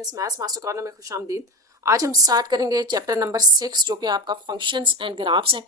Students, maths master corner में खुशामदीद। आज हम स्टार्ट करेंगे चैप्टर नंबर 6 जो कि आपका फंक्शंस एंड ग्राफ्स है।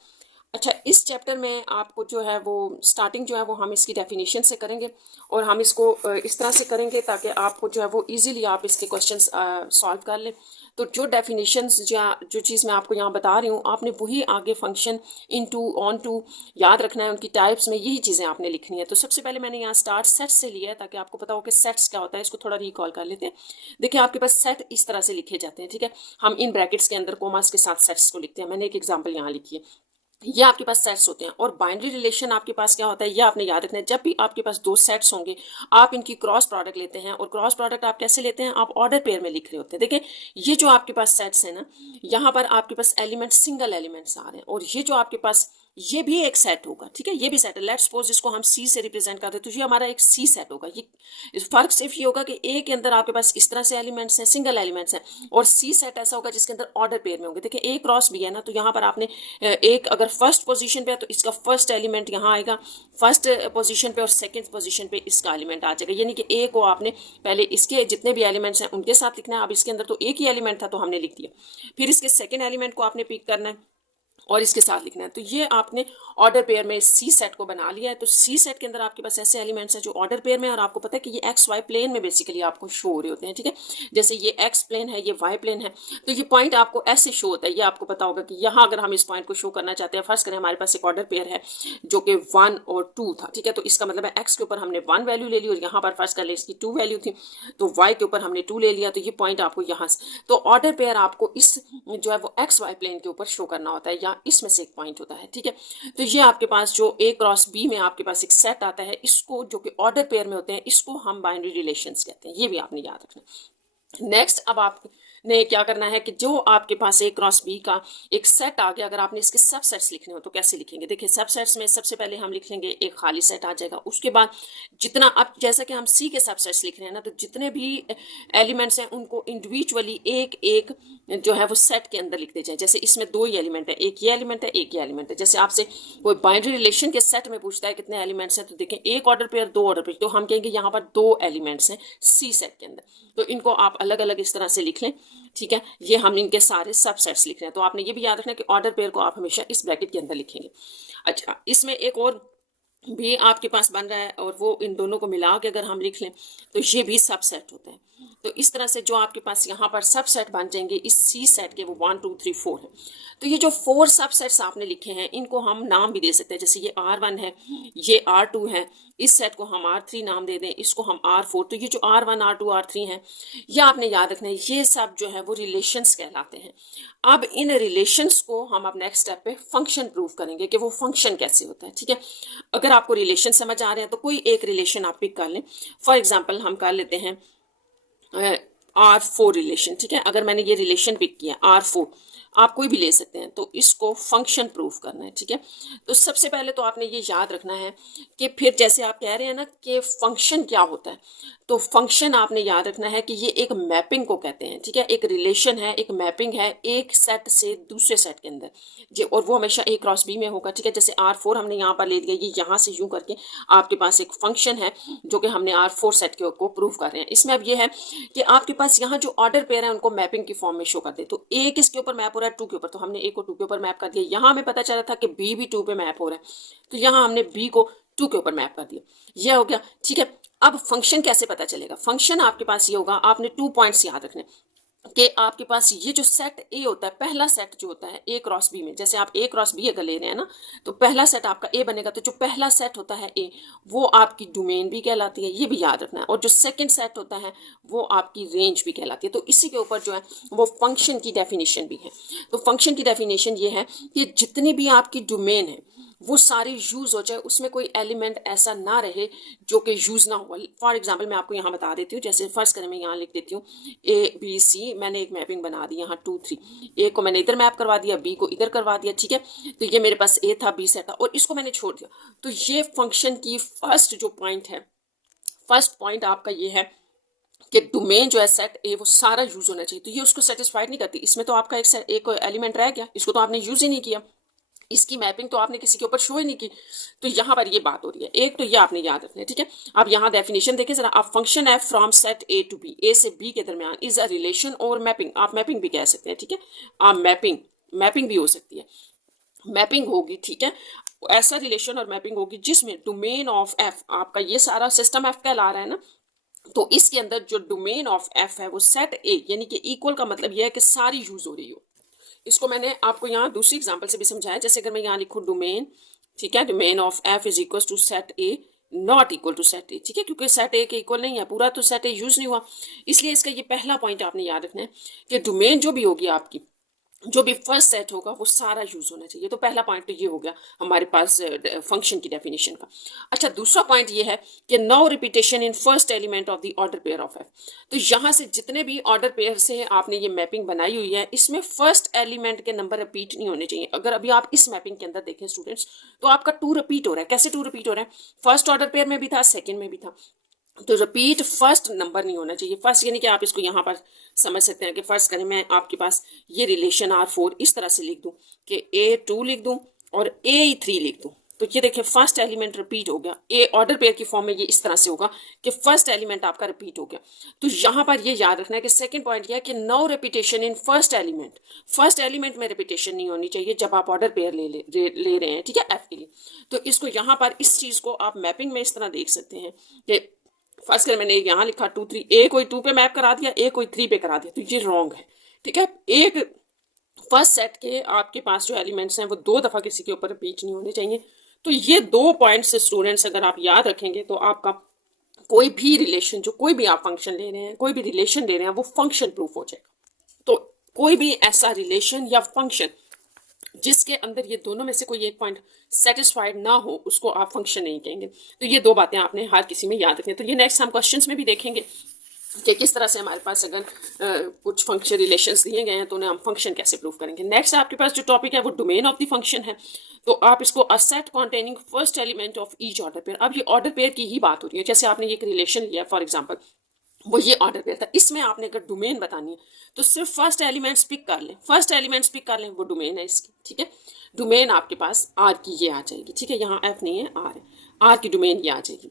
अच्छा, इस चैप्टर में आपको जो है वो स्टार्टिंग जो है वो हम इसकी डेफिनेशन से करेंगे और हम इसको इस तरह से करेंगे ताकि आपको जो है वो इजीली आप इसके क्वेश्चंस सॉल्व कर लें। तो जो डेफिनेशंस जो चीज़ मैं आपको यहाँ बता रही हूँ, आपने वही आगे फंक्शन, इनटू, ऑन टू याद रखना है। उनकी टाइप्स में यही चीज़ें आपने लिखनी है। तो सबसे पहले मैंने यहाँ स्टार्ट सेट से लिया है ताकि आपको पता हो कि सेट्स क्या होता है। इसको थोड़ा रिकॉल कर लेते हैं। देखिए, आपके पास सेट इस तरह से लिखे जाते हैं, ठीक है। हम इन ब्रैकेट्स के अंदर कोमास के साथ सेट्स को लिखते हैं। मैंने एक एग्जाम्पल यहाँ लिखी है। ये आपके पास सेट्स होते हैं। और बाइनरी रिलेशन आपके पास क्या होता है, ये आपने याद रखना है। जब भी आपके पास दो सेट्स होंगे, आप इनकी क्रॉस प्रोडक्ट लेते हैं। और क्रॉस प्रोडक्ट आप कैसे लेते हैं, आप ऑर्डर पेयर में लिख रहे होते हैं। देखिए, ये जो आपके पास सेट्स है ना, यहाँ पर आपके पास एलिमेंट सिंगल एलिमेंट्स आ रहे हैं। और ये जो आपके पास, ये भी एक सेट होगा, ठीक है। ये भी सेट है। लेट्स सपोज इसको हम सी से रिप्रेजेंट करते हैं, तो ये हमारा एक सी सेट होगा। ये फर्क सिर्फ ये होगा कि ए के अंदर आपके पास इस तरह से एलिमेंट्स हैं, सिंगल एलिमेंट्स हैं, और सी सेट ऐसा होगा जिसके अंदर ऑर्डर पेयर में होंगे। देखिए, ए क्रॉस बी है ना, तो यहाँ पर आपने एक अगर फर्स्ट पोजीशन पे है तो इसका फर्स्ट एलिमेंट यहाँ आएगा फर्स्ट पोजीशन पे, और सेकंड पोजीशन पे इसका एलिमेंट आ जाएगा। यानी कि ए को आपने पहले इसके जितने भी एलिमेंट्स हैं उनके साथ लिखना है। अब इसके अंदर तो एक ही एलिमेंट था तो हमने लिख दिया। फिर इसके सेकंड एलिमेंट को आपने पिक करना है और इसके साथ लिखना है। तो ये आपने ऑर्डर पेयर में सी सेट को बना लिया है। तो सी सेट के अंदर आपके पास ऐसे एलिमेंट्स हैं जो ऑर्डर पेयर में, और आपको पता है कि ये एक्स वाई प्लेन में बेसिकली आपको शो हो रहे होते हैं, ठीक है। जैसे ये एक्स प्लेन है, ये वाई प्लेन है, तो ये पॉइंट आपको ऐसे शो होता है। ये आपको पता होगा कि यहाँ अगर हम इस पॉइंट को शो करना चाहते हैं, फर्स्ट करें हमारे पास एक ऑर्डर पेयर है जो कि 1 और 2 था, ठीक है। तो इसका मतलब है एक्स के ऊपर हमने 1 वैल्यू ले ली और यहाँ पर फर्स्ट कर ले इसकी 2 वैल्यू थी, तो वाई के ऊपर हमने 2 ले लिया। तो ये पॉइंट आपको यहाँ से, तो ऑर्डर पेयर आपको इस जो है वो एक्स वाई प्लेन के ऊपर शो करना होता है, या इसमें से एक पॉइंट होता है, ठीक है। तो ये आपके पास जो ए क्रॉस बी में आपके पास एक सेट आता है, इसको जो कि ऑर्डर पेयर में होते हैं, इसको हम बाइनरी रिलेशंस कहते हैं। ये भी आपने याद रखना। नेक्स्ट, अब आपने क्या करना है कि जो आपके पास ए क्रॉस बी का एक सेट आ गया, अगर आपने इसके सब सेट्स लिखने हो तो कैसे लिखेंगे। देखिए, सब सेट्स में सबसे पहले हम लिख लेंगे एक खाली सेट आ जाएगा। उसके बाद जितना, अब जैसा कि हम सी के सब सेट्स लिख रहे हैं ना, तो जितने भी एलिमेंट्स हैं उनको इंडिविजुअली एक एक जो है वो सेट के अंदर लिखते जाए। जैसे इसमें दो ही एलिमेंट है, एक ये एलिमेंट है, एक ये एलिमेंट है। जैसे आपसे कोई बाइनरी रिलेशन के सेट में पूछता है कितने एलिमेंट्स हैं, तो देखें एक ऑर्डर पेयर, दो ऑर्डर पेयर, तो हम कहेंगे यहाँ पर दो एलिमेंट्स हैं सी सेट के अंदर। तो इनको आप अलग अलग इस तरह से लिख लें, ठीक है। ये हम इनके सारे सब सेट्स लिख रहे हैं। तो आपने ये भी याद रखना कि ऑर्डर पेयर को आप हमेशा इस ब्रैकेट के अंदर लिखेंगे। अच्छा, इसमें एक और भी आपके पास बन रहा है, और वो इन दोनों को मिला के अगर हम लिख लें तो ये भी सब सेट होते हैं। तो इस तरह से जो आपके पास यहाँ पर सब सेट बन जाएंगे इस सी सेट के, वो 1 2 3 4 है। तो ये जो 4 सब सेट्स आपने लिखे हैं, इनको हम नाम भी दे सकते हैं। जैसे ये R1 है, ये R2 है, इस सेट को हम R3 नाम दे दें, इसको हम R4। तो ये जो R1 R2 R3 हैं, ये आपने याद रखना है। ये सब जो है वो रिलेशंस कहलाते हैं। अब इन रिलेशंस को हम अब नेक्स्ट स्टेप पे फंक्शन प्रूव करेंगे कि वो फंक्शन कैसे होता है, ठीक है। अगर आपको रिलेशन समझ आ रहे हैं तो कोई एक रिलेशन आप पिक कर लें। फॉर एग्जाम्पल हम कर लेते हैं R4 रिलेशन, ठीक है। अगर मैंने ये रिलेशन पिक किया R4, आप कोई भी ले सकते हैं, तो इसको फंक्शन प्रूफ करना है, ठीक है। तो सबसे पहले तो आपने ये याद रखना है कि फिर जैसे आप कह रहे हैं ना कि फंक्शन क्या होता है, तो फंक्शन आपने याद रखना है कि ये एक मैपिंग को कहते हैं, ठीक है। एक रिलेशन है, एक मैपिंग है एक सेट से दूसरे सेट के अंदर, जी, और वो हमेशा ए क्रॉस बी में होगा, ठीक है। जैसे R4 हमने यहाँ पर ले लिया, ये यहाँ से यूं करके आपके पास एक फंक्शन है जो कि हमने R4 सेट को प्रूव कर रहे हैं। इसमें अब ये है कि आपके पास यहाँ जो ऑर्डर पेयर है उनको मैपिंग की फॉर्म में शो करते हैं। तो ए किसके ऊपर मैप हो रहा है, 2 के ऊपर, तो हमने ए को 2 के ऊपर मैप कर दिया। यहाँ हमें पता चला था कि बी भी 2 पे मैप हो रहा है, तो यहाँ हमने बी को 2 के ऊपर मैप कर दिया। यह हो गया, ठीक है। अब फंक्शन कैसे पता चलेगा, फंक्शन आपके पास ये होगा, आपने 2 पॉइंट्स याद रखने कि आपके पास ये जो सेट ए होता है, पहला सेट जो होता है ए क्रॉस बी में, जैसे आप ए क्रॉस बी अगर ले रहे हैं ना, तो पहला सेट आपका ए बनेगा। तो जो पहला सेट होता है ए, वो आपकी डोमेन भी कहलाती है, ये भी याद रखना है। और जो सेकंड सेट होता है वो आपकी रेंज भी कहलाती है। तो इसी के ऊपर जो है वो फंक्शन की डेफिनेशन भी है। तो फंक्शन की डेफिनेशन ये है कि जितनी भी आपकी डोमेन है वो सारी यूज़ हो जाए, उसमें कोई एलिमेंट ऐसा ना रहे जो कि यूज़ ना हो। फॉर एग्जांपल मैं आपको यहाँ बता देती हूँ, जैसे फर्स्ट करें मैं यहाँ लिख देती हूँ ABC, मैंने एक मैपिंग बना दी यहाँ 2 3, ए को मैंने इधर मैप करवा दिया, बी को इधर करवा दिया, ठीक है। तो ये मेरे पास ए था, बी सेट था, और इसको मैंने छोड़ दिया। तो ये फंक्शन की फर्स्ट जो पॉइंट है, फर्स्ट पॉइंट आपका ये है कि डोमेन जो है सेट ए वो सारा यूज होना चाहिए। तो ये उसको सेटिस्फाइड नहीं करती, इसमें तो आपका एक एलिमेंट रह गया, इसको तो आपने यूज ही नहीं किया। इसकी मैपिंग तो आपने किसी के ऊपर शो ही नहीं की, तो यहाँ पर ये बात हो रही है। एक तो ये आपने याद रखना है, ठीक है। अब यहाँ डेफिनेशन देखें जरा, आप function F from set A to B, A से बी के दरमियान इज अ रिलेशन और मैपिंग, आप मैपिंग भी कह सकते हैं, ठीक है। आप मैपिंग भी हो सकती है, मैपिंग होगी, ठीक है। ऐसा रिलेशन और मैपिंग होगी जिसमें डोमेन ऑफ एफ, आपका ये सारा सिस्टम एफ कहला रहा है ना, तो इसके अंदर जो डोमेन ऑफ एफ है वो सेट ए, यानी कि इक्वल का मतलब यह है कि सारी यूज हो रही हो। इसको मैंने आपको यहाँ दूसरी एग्जांपल से भी समझाया, जैसे अगर मैं यहाँ लिखूँ डोमेन, ठीक है, domain of f is equal to set A not equal to set A, ठीक है, क्योंकि सेट ए के इक्वल नहीं है, पूरा तो सेट ए यूज नहीं हुआ, इसलिए इसका ये पहला पॉइंट आपने याद रखना है कि डोमेन जो भी होगी आपकी, जो भी फर्स्ट सेट होगा वो सारा यूज होना चाहिए। तो पहला पॉइंट तो ये हो गया हमारे पास फंक्शन की डेफिनेशन का। अच्छा, दूसरा पॉइंट ये है कि no repetition in first element of the order pair of f. तो यहाँ से जितने भी ऑर्डर पेयर से आपने ये मैपिंग बनाई हुई है, इसमें फर्स्ट एलिमेंट के नंबर रिपीट नहीं होने चाहिए। अगर अभी आप इस मैपिंग के अंदर देखें स्टूडेंट्स, तो आपका 2 रिपीट हो रहा है। कैसे 2 रिपीट हो रहा है? फर्स्ट ऑर्डर पेयर में भी था, सेकेंड में भी था, तो रिपीट फर्स्ट नंबर नहीं होना चाहिए। फर्स्ट यानी कि आप इसको यहाँ पर समझ सकते हैं कि फर्स्ट करें, मैं आपके पास ये रिलेशन R4 इस तरह से लिख दूं कि A2 लिख दूं और A3 लिख दूं, तो ये देखिए फर्स्ट एलिमेंट रिपीट हो गया। ए ऑर्डर पेयर की फॉर्म में ये इस तरह से होगा कि फर्स्ट एलिमेंट आपका रिपीट हो गया। तो यहाँ पर ये याद रखना है कि सेकंड पॉइंट यह है कि no repetition in first element, first element में रिपीटेशन नहीं होनी चाहिए जब आप ऑर्डर पेयर ले रहे हैं, ठीक है, एफ के लिए। तो इसको यहाँ पर इस चीज़ को आप मैपिंग में इस तरह देख सकते हैं कि फर्स्ट कर मैंने यहाँ लिखा 2 3, ए कोई 2 पे मैप करा दिया, ए कोई 3 पे करा दिया, तो ये रॉन्ग है, ठीक है। एक फर्स्ट सेट के आपके पास जो एलिमेंट्स हैं वो 2 दफ़ा किसी के ऊपर रिपीट नहीं होने चाहिए। तो ये 2 पॉइंट्स स्टूडेंट्स अगर आप याद रखेंगे तो आपका कोई भी रिलेशन, जो कोई भी आप फंक्शन ले रहे हैं, कोई भी रिलेशन ले रहे हैं, वो फंक्शन प्रूफ हो जाएगा। तो कोई भी ऐसा रिलेशन या फंक्शन जिसके अंदर ये दोनों में से कोई एक पॉइंट सेटिस्फाइड ना हो, उसको आप फंक्शन नहीं कहेंगे। तो ये 2 बातें आपने हर किसी में याद रखनी है। तो ये नेक्स्ट हम क्वेश्चंस में भी देखेंगे कि किस तरह से हमारे पास अगर कुछ फंक्शन रिलेशंस दिए गए हैं तो उन्हें हम फंक्शन कैसे प्रूव करेंगे। नेक्स्ट आपके पास जो टॉपिक है वो डोमेन ऑफ द फंक्शन है। तो आप इसको a set containing first element of each order pair, अब ये ऑर्डर पेयर की ही बात हो रही है। जैसे आपने ये एक रिलेशन लिया फॉर एग्जाम्पल, वो ये ऑर्डर पेयर था, इसमें आपने अगर डोमेन बतानी है तो सिर्फ फर्स्ट एलिमेंट्स पिक कर लें, फर्स्ट एलिमेंट्स पिक कर लें, वो डोमेन है इसकी, ठीक है। डोमेन आपके पास आर की ये आ जाएगी, ठीक है, यहाँ एफ नहीं है, आर है, आर की डोमेन ये आ जाएगी।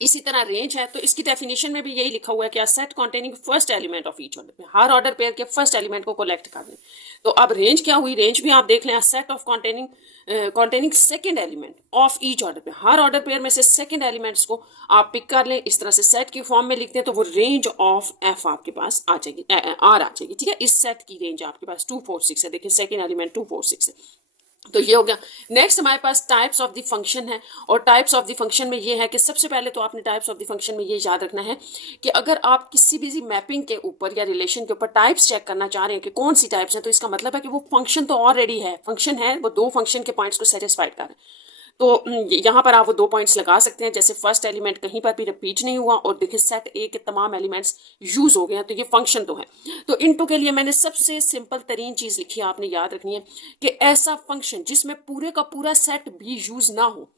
इसी तरह रेंज है, तो इसकी डेफिनेशन में भी यही लिखा हुआ है कि set containing first element of each order pair, her order pair के फर्स्ट एलिमेंट को कलेक्ट कर लें। तो अब रेंज क्या हुई? रेंज भी आप देख लें, set of containing second element of each order pair, her order pair में से सेकेंड एलिमेंट्स को आप पिक कर लें, इस तरह से सेट की फॉर्म में लिखते हैं, तो वो रेंज ऑफ एफ आपके पास आ जाएगी, आर आ जाएगी, ठीक है। इस सेट की रेंज आपके पास 2 4 6 है, देखिए सेकेंड एलिमेंट 2 4 6 है। तो ये हो गया। नेक्स्ट हमारे पास टाइप्स ऑफ द फंक्शन है, और टाइप्स ऑफ द फंक्शन में ये है कि सबसे पहले तो आपने टाइप्स ऑफ द फंक्शन में ये याद रखना है कि अगर आप किसी भी मैपिंग के ऊपर या रिलेशन के ऊपर टाइप्स चेक करना चाह रहे हैं कि कौन सी टाइप्स हैं, तो इसका मतलब है कि वो फंक्शन तो ऑलरेडी है, फंक्शन है, वो 2 फंक्शन के पॉइंट्स को सेटिस्फाइड कर रहे हैं। तो यहाँ पर आप वो 2 पॉइंट्स लगा सकते हैं, जैसे फर्स्ट एलिमेंट कहीं पर भी रिपीट नहीं हुआ और देखिए सेट ए के तमाम एलिमेंट्स यूज हो गए हैं, तो ये फंक्शन तो है। तो इनटू के लिए मैंने सबसे सिंपल तरीन चीज़ लिखी है, आपने याद रखनी है कि ऐसा फंक्शन जिसमें पूरे का पूरा सेट भी यूज ना हो,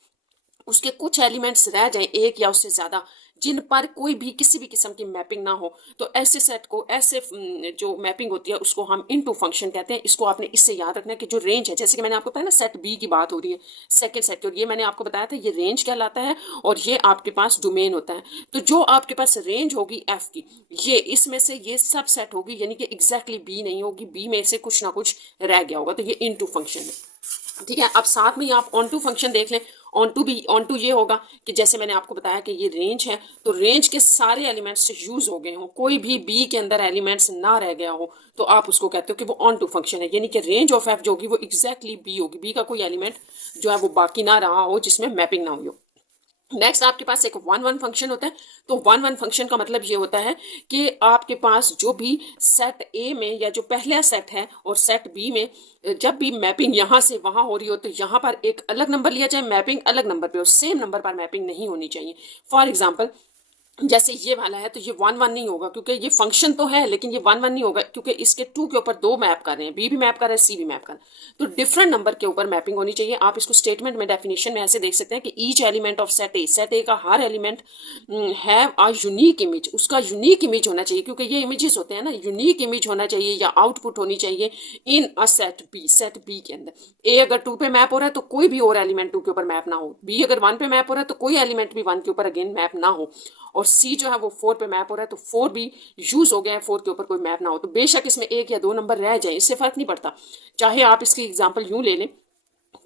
उसके कुछ एलिमेंट्स रह जाएं, एक या उससे ज़्यादा, जिन पर कोई भी किसी भी किस्म की मैपिंग ना हो, तो ऐसे सेट को, ऐसे जो मैपिंग होती है उसको हम इनटू फंक्शन कहते हैं। इसको आपने इससे याद रखना है कि जो रेंज है, जैसे कि मैंने आपको बताया ना सेट बी की बात हो रही है, सेकंड सेट की, और ये मैंने आपको बताया था ये रेंज कहलाता है और ये आपके पास डोमेन होता है। तो जो आपके पास रेंज होगी एफ की, ये इसमें से ये सब सेट होगी, यानी कि एग्जैक्टली बी नहीं होगी, बी में से कुछ ना कुछ रह गया होगा, तो ये इनटू फंक्शन है, ठीक है। अब साथ में आप ऑन टू फंक्शन देख लें। ऑन टू ये होगा कि जैसे मैंने आपको बताया कि ये रेंज है, तो रेंज के सारे एलिमेंट्स यूज हो गए हों, कोई भी बी के अंदर एलिमेंट्स ना रह गया हो, तो आप उसको कहते हो कि वो ऑन टू फंक्शन है, यानी कि रेंज ऑफ एफ जो होगी वो एग्जैक्टली बी होगी, बी का कोई एलिमेंट जो है वो बाकी ना रहा हो जिसमें मैपिंग ना हुई हो। नेक्स्ट आपके पास एक 1 1 फंक्शन होता है। तो 1 1 फंक्शन का मतलब ये होता है कि आपके पास जो भी सेट ए में या जो पहला सेट है और सेट बी में जब भी मैपिंग यहाँ से वहाँ हो रही हो, तो यहाँ पर एक अलग नंबर लिया जाए, मैपिंग अलग नंबर पे हो, सेम नंबर पर मैपिंग नहीं होनी चाहिए। फॉर एग्जाम्पल जैसे ये वाला है तो ये 1 1 नहीं होगा, क्योंकि ये फंक्शन तो है लेकिन ये 1 1 नहीं होगा, क्योंकि इसके 2 के ऊपर 2 मैप कर रहे हैं, बी भी मैप कर रहे हैं, सी भी मैप कर रहे हैं। तो डिफरेंट नंबर के ऊपर मैपिंग होनी चाहिए। आप इसको स्टेटमेंट में डेफिनेशन में ऐसे देख सकते हैं कि each element of set A का हर element have a unique image, उसका यूनिक इमेज होना चाहिए, क्योंकि ये इमेजेस होते हैं ना, यूनिक इमेज होना चाहिए या आउटपुट होनी चाहिए इन अ सेट बी के अंदर। ए अगर 2 पे मैप हो रहा है तो कोई भी और एलिमेंट 2 के ऊपर मैप ना हो, बी अगर 1 पे मैप हो रहा है तो कोई एलिमेंट भी 1 के ऊपर अगेन मैप ना हो, और सी जो है वो 4 पे मैप हो रहा है तो 4 भी यूज हो गया है, 4 के ऊपर कोई मैप ना हो। तो बेशक इसमें 1 या 2 नंबर रह जाए, इससे फर्क नहीं पड़ता। चाहे आप इसकी एग्जाम्पल यूं ले लें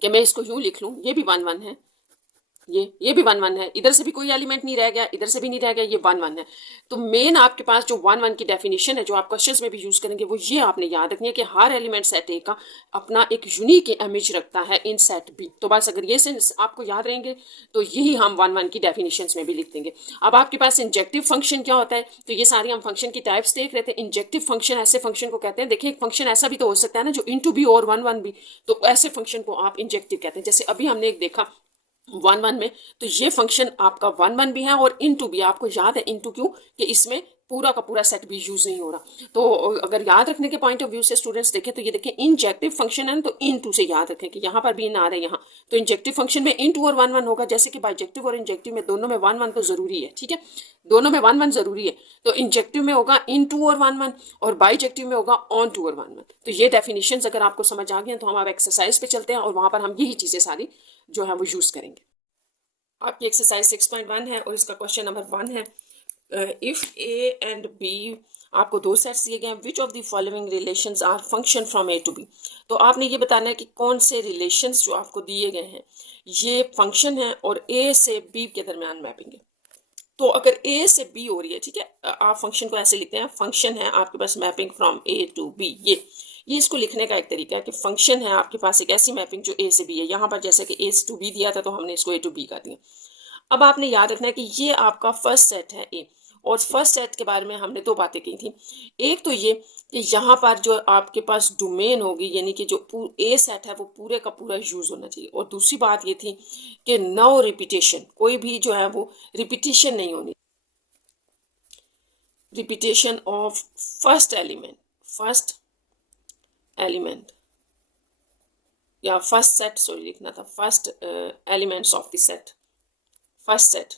कि मैं इसको यूं लिख लूं, ये भी 1 1 है, ये भी 1 1 है, इधर से भी कोई एलिमेंट नहीं रह गया, इधर से भी नहीं रह गया, ये 1 1 है। तो मेन आपके पास जो 1 1 की डेफिनेशन है जो आप क्वेश्चंस में भी यूज करेंगे वो ये आपने याद रखनी है कि हर एलिमेंट सेट ए का अपना एक यूनिक इमेज रखता है इन सेट बी। तो बस अगर ये सेंस आपको याद रहेंगे तो यही हम 1 1 की डेफिनेशन में भी लिख देंगे। अब आपके पास इंजेक्टिव फंक्शन क्या होता है, तो ये सारी हम फंक्शन की टाइप्स देख रहे थे। इंजेक्टिव फंक्शन ऐसे फंक्शन को कहते हैं, देखिए एक फंक्शन ऐसा भी तो हो सकता है ना जो इंटू भी और 1 1 भी, तो ऐसे फंक्शन को आप इंजेक्टिव कहते हैं। जैसे अभी हमने एक देखा 1 1 में, तो ये फंक्शन आपका 1 1 भी है और इनटू भी। आपको याद है इनटू क्यों, कि इसमें पूरा का पूरा सेट भी यूज नहीं हो रहा। तो अगर याद रखने के पॉइंट ऑफ व्यू से स्टूडेंट्स देखें तो ये देखें इंजेक्टिव फंक्शन है तो इनटू से याद रखें कि यहाँ पर भी इन आ रहे हैं यहाँ, तो इंजेक्टिव फंक्शन में इनटू और 1 1 होगा, जैसे कि बाइजेक्टिव और इंजेक्टिव में दोनों में 1 1 तो जरूरी है, ठीक है, दोनों में 1 1 जरूरी है। तो इंजेक्टिव में होगा इनटू और 1 1 और बाइजेक्टिव में होगा ऑन टू और 1 1। तो ये डेफिनेशन अगर आपको समझ आ गई तो हम अब एक्सरसाइज पे चलते हैं और वहां पर हम यही चीजें सारी जो है वो यूज करेंगे। आपकी एक्सरसाइज 6.1 है और इसका क्वेश्चन नंबर 1 है, इफ ए एंड बी, आपको 2 सेट्स दिए गए हैं, which of the following relations are function from A to B. तो आपने ये बताना है कि कौन से रिलेशंस जो आपको दिए गए हैं ये फंक्शन है और ए से बी के दरमियान मैपिंग है। तो अगर ए से बी हो रही है, ठीक है, आप फंक्शन को ऐसे लिखते हैं, फंक्शन है आपके पास mapping from A to B. ये इसको लिखने का एक तरीका है कि फंक्शन है आपके पास एक ऐसी मैपिंग जो ए से बी है। यहाँ पर जैसे कि ए से टू बी दिया था तो हमने इसको ए टू बी कर दिया। अब आपने याद रखना है कि ये आपका फर्स्ट सेट है ए, और फर्स्ट सेट के बारे में हमने 2 बातें की थी। एक तो ये कि यहाँ पर जो आपके पास डोमेन होगी, यानी कि जो ए सेट है वो पूरे का पूरा यूज होना चाहिए, और दूसरी बात ये थी कि नो रिपीटेशन, कोई भी जो है वो रिपीटेशन नहीं होनी, रिपीटेशन ऑफ फर्स्ट एलिमेंट या फर्स्ट सेट, सॉरी लिखना था first elements of the set, first set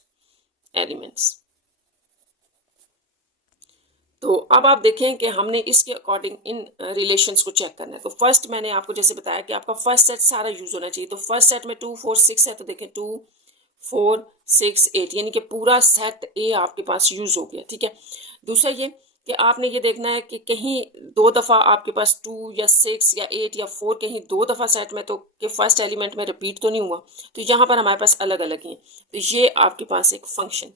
elements. तो अब आप देखें कि हमने इसके अकॉर्डिंग इन रिलेशंस को चेक करना है। तो फर्स्ट मैंने आपको जैसे बताया कि आपका फर्स्ट सेट सारा यूज होना चाहिए। तो फर्स्ट सेट में 2 4 6 है, तो देखें 2 4 6 8, यानी कि पूरा सेट ए आपके पास यूज हो गया, ठीक है। दूसरा ये कि आपने ये देखना है कि कहीं 2 दफ़ा आपके पास 2 या 6 या 8 या 4 कहीं 2 दफ़ा सेट में तो कि फर्स्ट एलिमेंट में रिपीट तो नहीं हुआ, तो यहाँ पर हमारे पास अलग अलग ही है। तो ये आपके पास एक फंक्शन,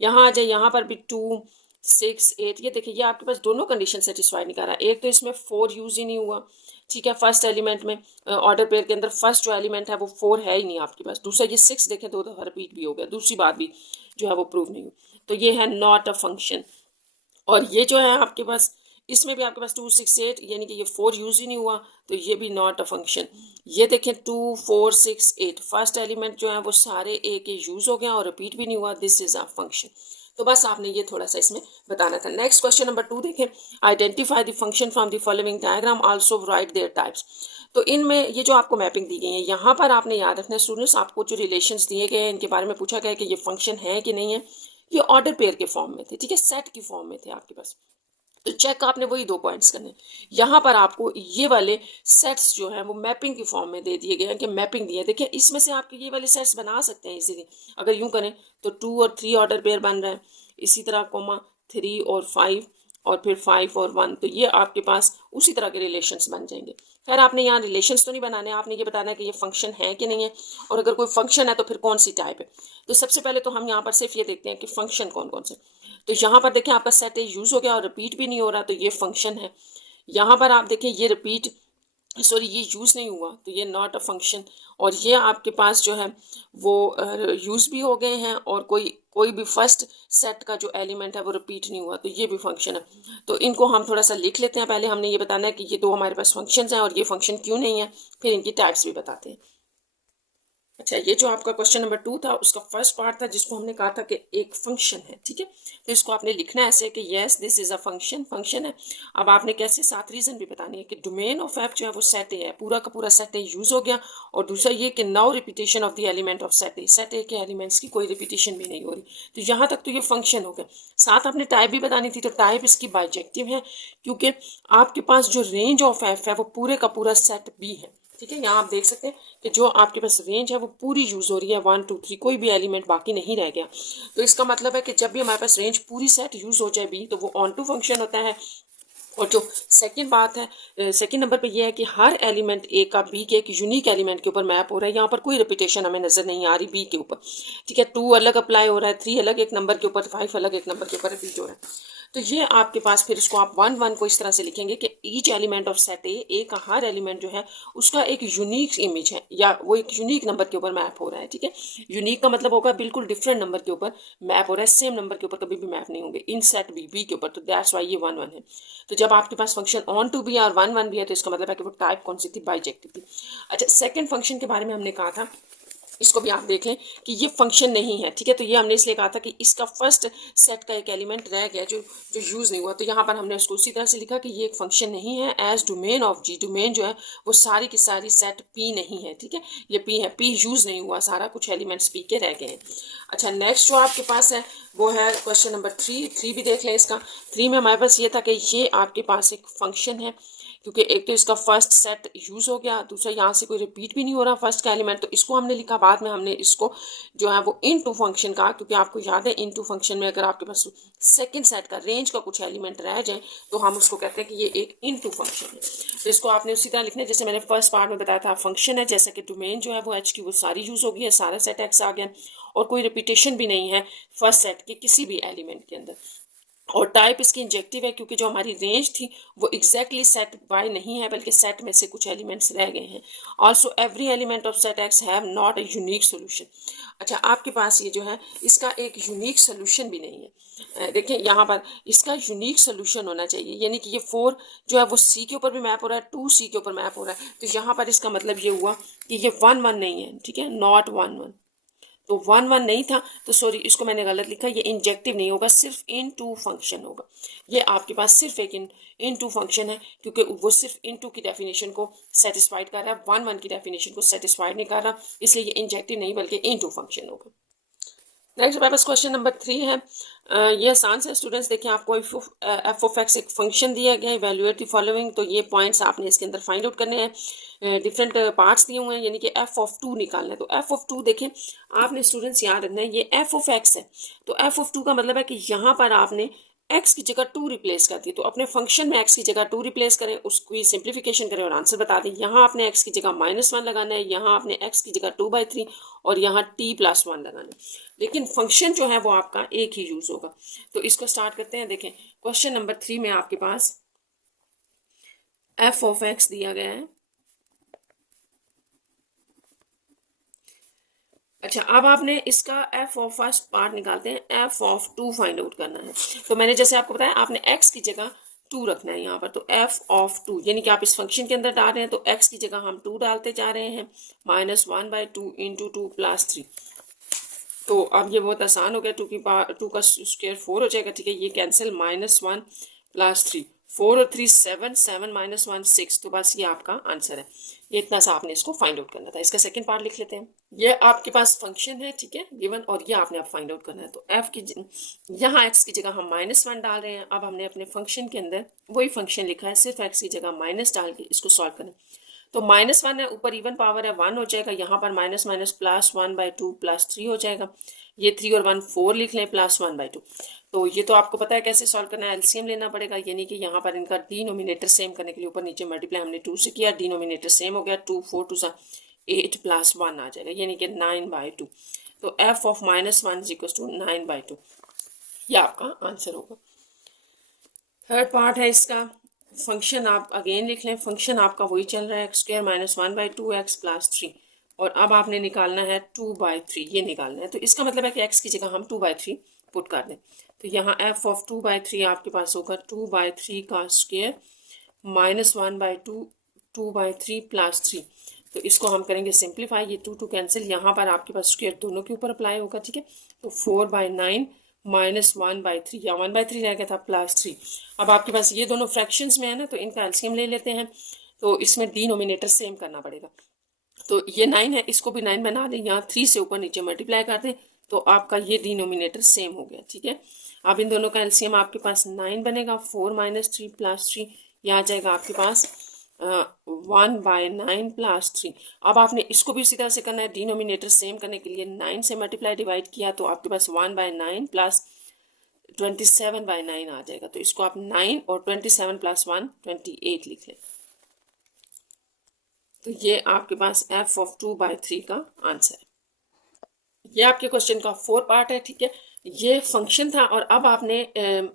यहाँ आ जाए, यहाँ पर भी 2 6 8, ये देखिए ये आपके पास दोनों कंडीशन सेटिस्फाई नहीं कर रहा। एक तो इसमें 4 यूज ही नहीं हुआ, ठीक है, फर्स्ट एलिमेंट में ऑर्डर पेयर के अंदर फर्स्ट जो एलिमेंट है वो 4 है ही नहीं आपके पास। दूसरा ये 6 देखें 2 दफ़ा रिपीट भी हो गया, दूसरी बात भी जो है वो प्रूव नहीं हुई, तो ये है नॉट अ फंक्शन। और ये जो है आपके पास इसमें भी आपके पास 2 6 8, यानी कि ये 4 यूज ही नहीं हुआ, तो ये भी नॉट अ फंक्शन। ये देखें 2 4 6 8, फर्स्ट एलिमेंट जो है वो सारे ए के यूज हो गया और रिपीट भी नहीं हुआ, दिस इज अ फंक्शन। तो बस आपने ये थोड़ा सा इसमें बताना था। नेक्स्ट क्वेश्चन नंबर 2 देखें, identify the function from the following diagram, also right there types. तो इनमें ये जो आपको मैपिंग दी गई है, यहाँ पर आपने याद रखना है स्टूडेंट्स, आपको जो रिलेशंस दिए गए हैं इनके बारे में पूछा गया है कि ये फंक्शन है कि नहीं है। ये ऑर्डर पेयर के फॉर्म में थे, ठीक है, सेट की फॉर्म में थे आपके पास। तो चेक आपने वही 2 पॉइंट्स करने। यहाँ पर आपको ये वाले सेट्स जो हैं वो मैपिंग की फॉर्म में दे दिए गए हैं कि मैपिंग दी है। देखिए इसमें से आपके ये वाले सेट्स बना सकते हैं इजीली। अगर यूं करें तो 2 और 3 ऑर्डर पेयर बन रहा है, इसी तरह कोमा 3 और 5 और फिर 5 और 1, तो ये आपके पास उसी तरह के रिलेशंस बन जाएंगे। खैर आपने यहाँ रिलेशंस तो नहीं बनाने, आपने ये बताना है कि ये फंक्शन है कि नहीं है, और अगर कोई फंक्शन है तो फिर कौन सी टाइप है। तो सबसे पहले तो हम यहाँ पर सिर्फ ये देखते हैं कि फंक्शन कौन कौन से। तो यहाँ पर देखें आपका सेट ए यूज हो गया और रिपीट भी नहीं हो रहा, तो ये फंक्शन है। यहाँ पर आप देखें ये रिपीट, सॉरी ये यूज़ नहीं हुआ, तो ये नॉट अ फंक्शन। और ये आपके पास जो है वो यूज़ भी हो गए हैं और कोई भी फर्स्ट सेट का जो एलिमेंट है वो रिपीट नहीं हुआ, तो ये भी फंक्शन है। तो इनको हम थोड़ा सा लिख लेते हैं। पहले हमने ये बताना है कि ये 2 हमारे पास फंक्शन हैं और ये फंक्शन क्यों नहीं है, फिर इनकी टाइप्स भी बताते हैं। अच्छा, ये जो आपका क्वेश्चन नंबर 2 था उसका फर्स्ट पार्ट था जिसको हमने कहा था कि एक फंक्शन है, ठीक है। तो इसको आपने लिखना है ऐसे कि yes this is a function, function है। अब आपने कैसे 7 रीजन भी बतानी है कि डोमेन ऑफ एफ जो है वो सेट ए है, पूरा का पूरा सेट ए यूज हो गया। और दूसरा ये कि no repetition of the element of set A, set A के एलिमेंट्स की कोई रिपीटेशन भी नहीं हो रही। तो यहाँ तक तो ये फंक्शन हो गया। साथ आपने टाइप भी बतानी थी, तो टाइप इसकी बाइजेक्टिव है क्योंकि आपके पास जो रेंज ऑफ एफ है वो पूरे का पूरा सेट बी है, ठीक है। यहाँ आप देख सकते हैं कि जो आपके पास रेंज है वो पूरी यूज हो रही है, 1 2 3 कोई भी एलिमेंट बाकी नहीं रह गया। तो इसका मतलब है कि जब भी हमारे पास रेंज पूरी सेट यूज हो जाए बी, तो वो ऑन टू फंक्शन होता है। और जो सेकंड बात है, सेकंड नंबर पे ये है कि हर एलिमेंट ए का बी के एक यूनिक एलिमेंट के ऊपर मैप हो रहा है। यहाँ पर कोई रिपीटेशन हमें नजर नहीं आ रही बी के ऊपर, ठीक है। 2 अलग अप्लाई हो रहा है, 3 अलग एक नंबर के ऊपर, 5 अलग एक नंबर के ऊपर रिपीट हो रहा है। तो ये आपके पास फिर इसको आप 1 1 को इस तरह से लिखेंगे कि each element of set A का हर एलिमेंट जो है उसका एक यूनिक इमेज है या वो एक यूनिक नंबर के ऊपर मैप हो रहा है, ठीक है। यूनिक का मतलब होगा बिल्कुल डिफरेंट नंबर के ऊपर मैप हो रहा है, सेम नंबर के ऊपर कभी भी मैप नहीं होंगे इन सेट बी के ऊपर। तो दैट्स वाई ये 1 1 है। तो जब आपके पास फंक्शन ऑन टू भी है और 1 1 भी है तो इसका मतलब है कि वो टाइप कौन सी थी, बाइजेक्टिव थी। अच्छा, सेकंड फंक्शन के बारे में हमने कहा था, इसको भी आप देख लें कि ये फंक्शन नहीं है, ठीक है। तो ये हमने इसलिए कहा था कि इसका फर्स्ट सेट का एक एलिमेंट रह गया जो जो यूज नहीं हुआ। तो यहाँ पर हमने उसको उसी तरह से लिखा कि ये एक फंक्शन नहीं है। As domain of g, domain जो है वो सारी की सारी सेट पी नहीं है, ठीक है। ये पी है, पी यूज नहीं हुआ, सारा कुछ एलिमेंट्स पी के रह गए हैं। अच्छा, नेक्स्ट जो आपके पास है वो है क्वेश्चन नंबर 3। 3 भी देख लें इसका। 3 में हमारे पास ये था कि ये आपके पास एक फंक्शन है क्योंकि एक तो इसका फर्स्ट सेट यूज हो गया, दूसरा यहाँ से कोई रिपीट भी नहीं हो रहा फर्स्ट का एलिमेंट। तो इसको हमने लिखा, बाद में हमने इसको जो है वो इन टू फंक्शन का, क्योंकि आपको याद है इन टू फंक्शन में अगर आपके पास सेकंड सेट का रेंज का कुछ एलिमेंट रह जाए तो हम उसको कहते हैं कि ये एक इन टू फंक्शन है। तो इसको आपने उसी तरह लिखना है जैसे मैंने फर्स्ट पार्ट में बताया था, फंक्शन है। जैसे कि डोमेन जो है वो एच की वो सारी यूज हो गई है, सारा सेट एक्स आ गया और कोई रिपीटेशन भी नहीं है फर्स्ट सेट के किसी भी एलिमेंट के अंदर। और टाइप इसकी इंजेक्टिव है क्योंकि जो हमारी रेंज थी वो एग्जैक्टली सेट बाय नहीं है बल्कि सेट में से कुछ एलिमेंट्स रह गए हैं। Also every element of set x have not a unique solution. अच्छा, आपके पास ये जो है इसका एक यूनिक सोल्यूशन भी नहीं है। देखिए यहाँ पर इसका यूनिक सोल्यूशन होना चाहिए, यानी कि ये 4 जो है वो सी के ऊपर भी मैप हो रहा है, 2 सी के ऊपर मैप हो रहा है। तो यहाँ पर इसका मतलब ये हुआ कि ये 1 1 नहीं है, ठीक है, नॉट 1 1। तो 1 1 नहीं था, तो सॉरी इसको मैंने गलत लिखा, ये इंजेक्टिव नहीं होगा, सिर्फ इन टू फंक्शन होगा। ये आपके पास सिर्फ एक इन टू फंक्शन है क्योंकि वो सिर्फ इन टू की डेफिनेशन को सेटिस्फाइड कर रहा है, 1 1 की डेफिनेशन को सेटिस्फाइड नहीं कर रहा, इसलिए ये इंजेक्टिव नहीं बल्कि इन टू फंक्शन होगा। नेक्स्ट हमारे पास क्वेश्चन नंबर 3 है। ये आसान से स्टूडेंट्स देखिए, आपको एफ ऑफ एक्स एक फंक्शन दिया गया है, इवैल्यूएट द फॉलोइंग। तो ये पॉइंट्स आपने इसके अंदर फाइंड आउट करने हैं। डिफरेंट पार्ट्स दिए हुए हैं, यानी कि एफ ऑफ 2 निकालना है। तो एफ ऑफ 2 देखें, आपने स्टूडेंट्स याद रखना है ये एफ ऑफ एक्स है। तो एफ ऑफ 2 का मतलब है कि यहाँ पर आपने एक्स की जगह 2 रिप्लेस कर दी। तो अपने फंक्शन में एक्स की जगह 2 रिप्लेस करें, उसकी सिंप्लीफिकेशन करें और आंसर बता दें। यहाँ आपने एक्स की जगह -1 लगाना है, यहाँ आपने एक्स की जगह 2/3 और यहाँ t+1 लगाना है। लेकिन फंक्शन जो है वो आपका एक ही यूज होगा। तो इसको स्टार्ट करते हैं। देखें क्वेश्चन नंबर 3 में आपके पास एफ ऑफ एक्स दिया गया है। अच्छा, अब आपने इसका एफ ऑफ फर्स्ट पार्ट निकालते हैं, एफ ऑफ 2 फाइंड आउट करना है। तो मैंने जैसे आपको बताया आपने एक्स की जगह 2 रखना है यहाँ पर। तो एफ ऑफ 2 यानी कि आप इस फंक्शन के अंदर डाल रहे हैं, तो एक्स की जगह हम 2 डालते जा रहे हैं, -1/2 × 2 + 3। तो अब ये बहुत आसान हो गया, 2 का स्क्वायर 4 हो जाएगा, ठीक है। ये कैंसिल, -1 + 3, 4 और 3 7, 7 - 1 6। तो बस ये आपका आंसर है। ये इतना सा आपने इसको फाइंड आउट करना था। इसका सेकंड पार्ट लिख लेते हैं। ये आपके पास फंक्शन है, ठीक है, गिवन, और ये आपने अब फाइंड आउट करना है। तो एफ की यहाँ एक्स की जगह हम -1 डाल रहे हैं। अब हमने अपने फंक्शन के अंदर वही फंक्शन लिखा है, सिर्फ एक्स की जगह माइनस डाल के इसको सॉल्व करें। तो -1 है, ऊपर इवन पावर है, 1 हो जाएगा। यहाँ पर माइनस +1/2 + 3 हो जाएगा। ये 3 और 1 4 लिख लें, +1/2। तो ये तो आपको पता है कैसे सॉल्व करना है, एलसीएम लेना पड़ेगा। यानी कि यहाँ पर इनका डिनोमिनेटर सेम करने के लिए ऊपर नीचे मल्टीप्लाई हमने 2 से किया, डिनोमिनेटर सेम हो गया, 2 4 2 8 + 1 आ जाएगा, यानी कि 9/2। तो एफ ऑफ -1 = 9/2, ये आपका आंसर होगा। थर्ड पार्ट है इसका, फंक्शन आप अगेन लिख लें। फंक्शन आपका वही चल रहा है, x² -1/2 x + 3। और अब आपने निकालना है 2/3, ये निकालना है। तो इसका मतलब है कि x की जगह हम 2/3 पुट कर दें। तो यहाँ f ऑफ 2/3 आपके पास होगा 2/3 का स्क्वायर -1/2 2/3 + 3। तो इसको हम करेंगे सिंप्लीफाई, ये 2 कैंसिल, यहाँ पर आपके पास स्क्वायर दोनों के ऊपर अप्लाई होगा, ठीक है। तो 4/9 माइनस 1/3, या 1/3 रह गया था, +3। अब आपके पास ये दोनों फ्रैक्शंस में है ना, तो इनका एलसीएम ले लेते हैं। तो इसमें डिनोमिनेटर सेम करना पड़ेगा। तो ये 9 है, इसको भी 9 बना दें, यहाँ 3 से ऊपर नीचे मल्टीप्लाई कर दें, तो आपका ये डिनोमिनेटर सेम हो गया, ठीक है। अब इन दोनों का एलसीएम आपके पास 9 बनेगा, 4 - 3 +3, यह आ जाएगा आपके पास 1/9 +3। अब आपने इसको भी इसी तरह से करना है, डिनोमिनेटर सेम करने के लिए 9 से मल्टीप्लाई डिवाइड किया, तो आपके पास 1/9 प्लस 27/9 आ जाएगा। तो इसको आप 9 और 27 + 1 28 लिख लें। तो ये आपके पास f(2/3) का आंसर है। ये आपके क्वेश्चन का 4 पार्ट है, ठीक है। ये फंक्शन था और अब आपने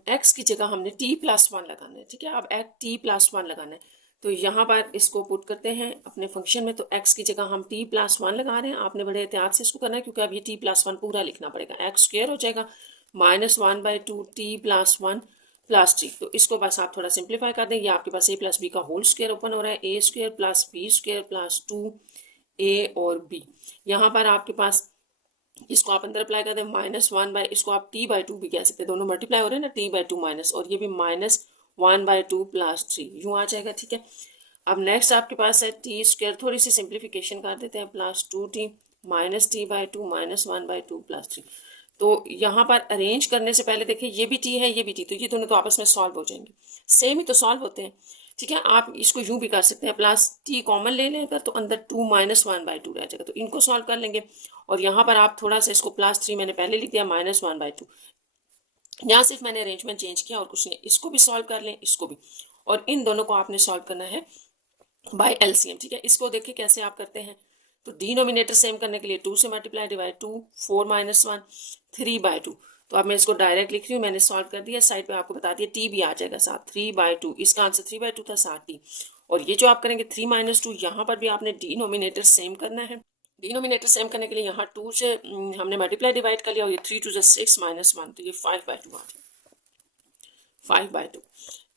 x की जगह हमने t+1 लगाना है, ठीक है। अब t+1 लगाना है, तो यहाँ पर इसको पुट करते हैं अपने फंक्शन में। तो x की जगह हम t+1 लगा रहे हैं। आपने बड़े एहतियात से इसको करना है, क्योंकि अब ये t+1 पूरा लिखना पड़ेगा। x² हो जाएगा -1/2 t+1 +3। तो इसको बस आप थोड़ा सिंप्लीफाई कर दें। ये आपके पास a + b का होल स्क्वायर ओपन हो रहा है, a² + b² + 2a और b। यहाँ पर आपके पास इसको आप अंदर अप्लाई कर दें, -1 इसको आप t/2 भी कह सकते हैं, दोनों मल्टीप्लाई हो रहे हैं ना, t/2 माइनस, और ये भी -1/2 + 3 यूँ आ जाएगा, ठीक है। अब नेक्स्ट आपके पास है t², थोड़ी सी सिंप्लीफिकेशन कर देते हैं, +2t -t/2 -1/2 + 3। तो यहाँ पर अरेंज करने से पहले देखिए, ये भी t है, ये भी t, तो ये दोनों तो आपस में सॉल्व हो जाएंगे, सेम ही तो सॉल्व होते हैं, ठीक है। आप इसको यूं भी कर सकते हैं, +t कॉमन ले लें अगर, तो अंदर 2 - 1/2 रह जाएगा, तो इनको सॉल्व कर लेंगे। और यहाँ पर आप थोड़ा सा इसको +3 मैंने पहले लिख दिया, -1/2, यहाँ सिर्फ मैंने अरेंजमेंट चेंज किया और कुछ नहीं। इसको भी सॉल्व कर लें, इसको भी, और इन दोनों को आपने सॉल्व करना है बाय एलसीएम, ठीक है। इसको देखिए कैसे आप करते हैं। तो डिनोमिनेटर सेम करने के लिए 2 से मल्टीप्लाई डिवाइड 2, 4 - 1 3/2। तो अब मैं इसको डायरेक्ट लिख रही हूँ, मैंने सॉल्व कर दिया। साइड पे आपको बता दिया टी भी आ जाएगा साथ, 3/2। इसका आंसर 3/2 था, 7t। और ये जो आप करेंगे 3 - 2, यहाँ पर भी आपने डिनोमिनेटर सेम करना है। डिनोमिनेटर सेम करने के लिए यहाँ 2 से हमने मल्टीप्लाई डिवाइड कर लिया, और ये 3 × 2 = 6 - 1, तो ये 5/2 आ जाएगा, 5/2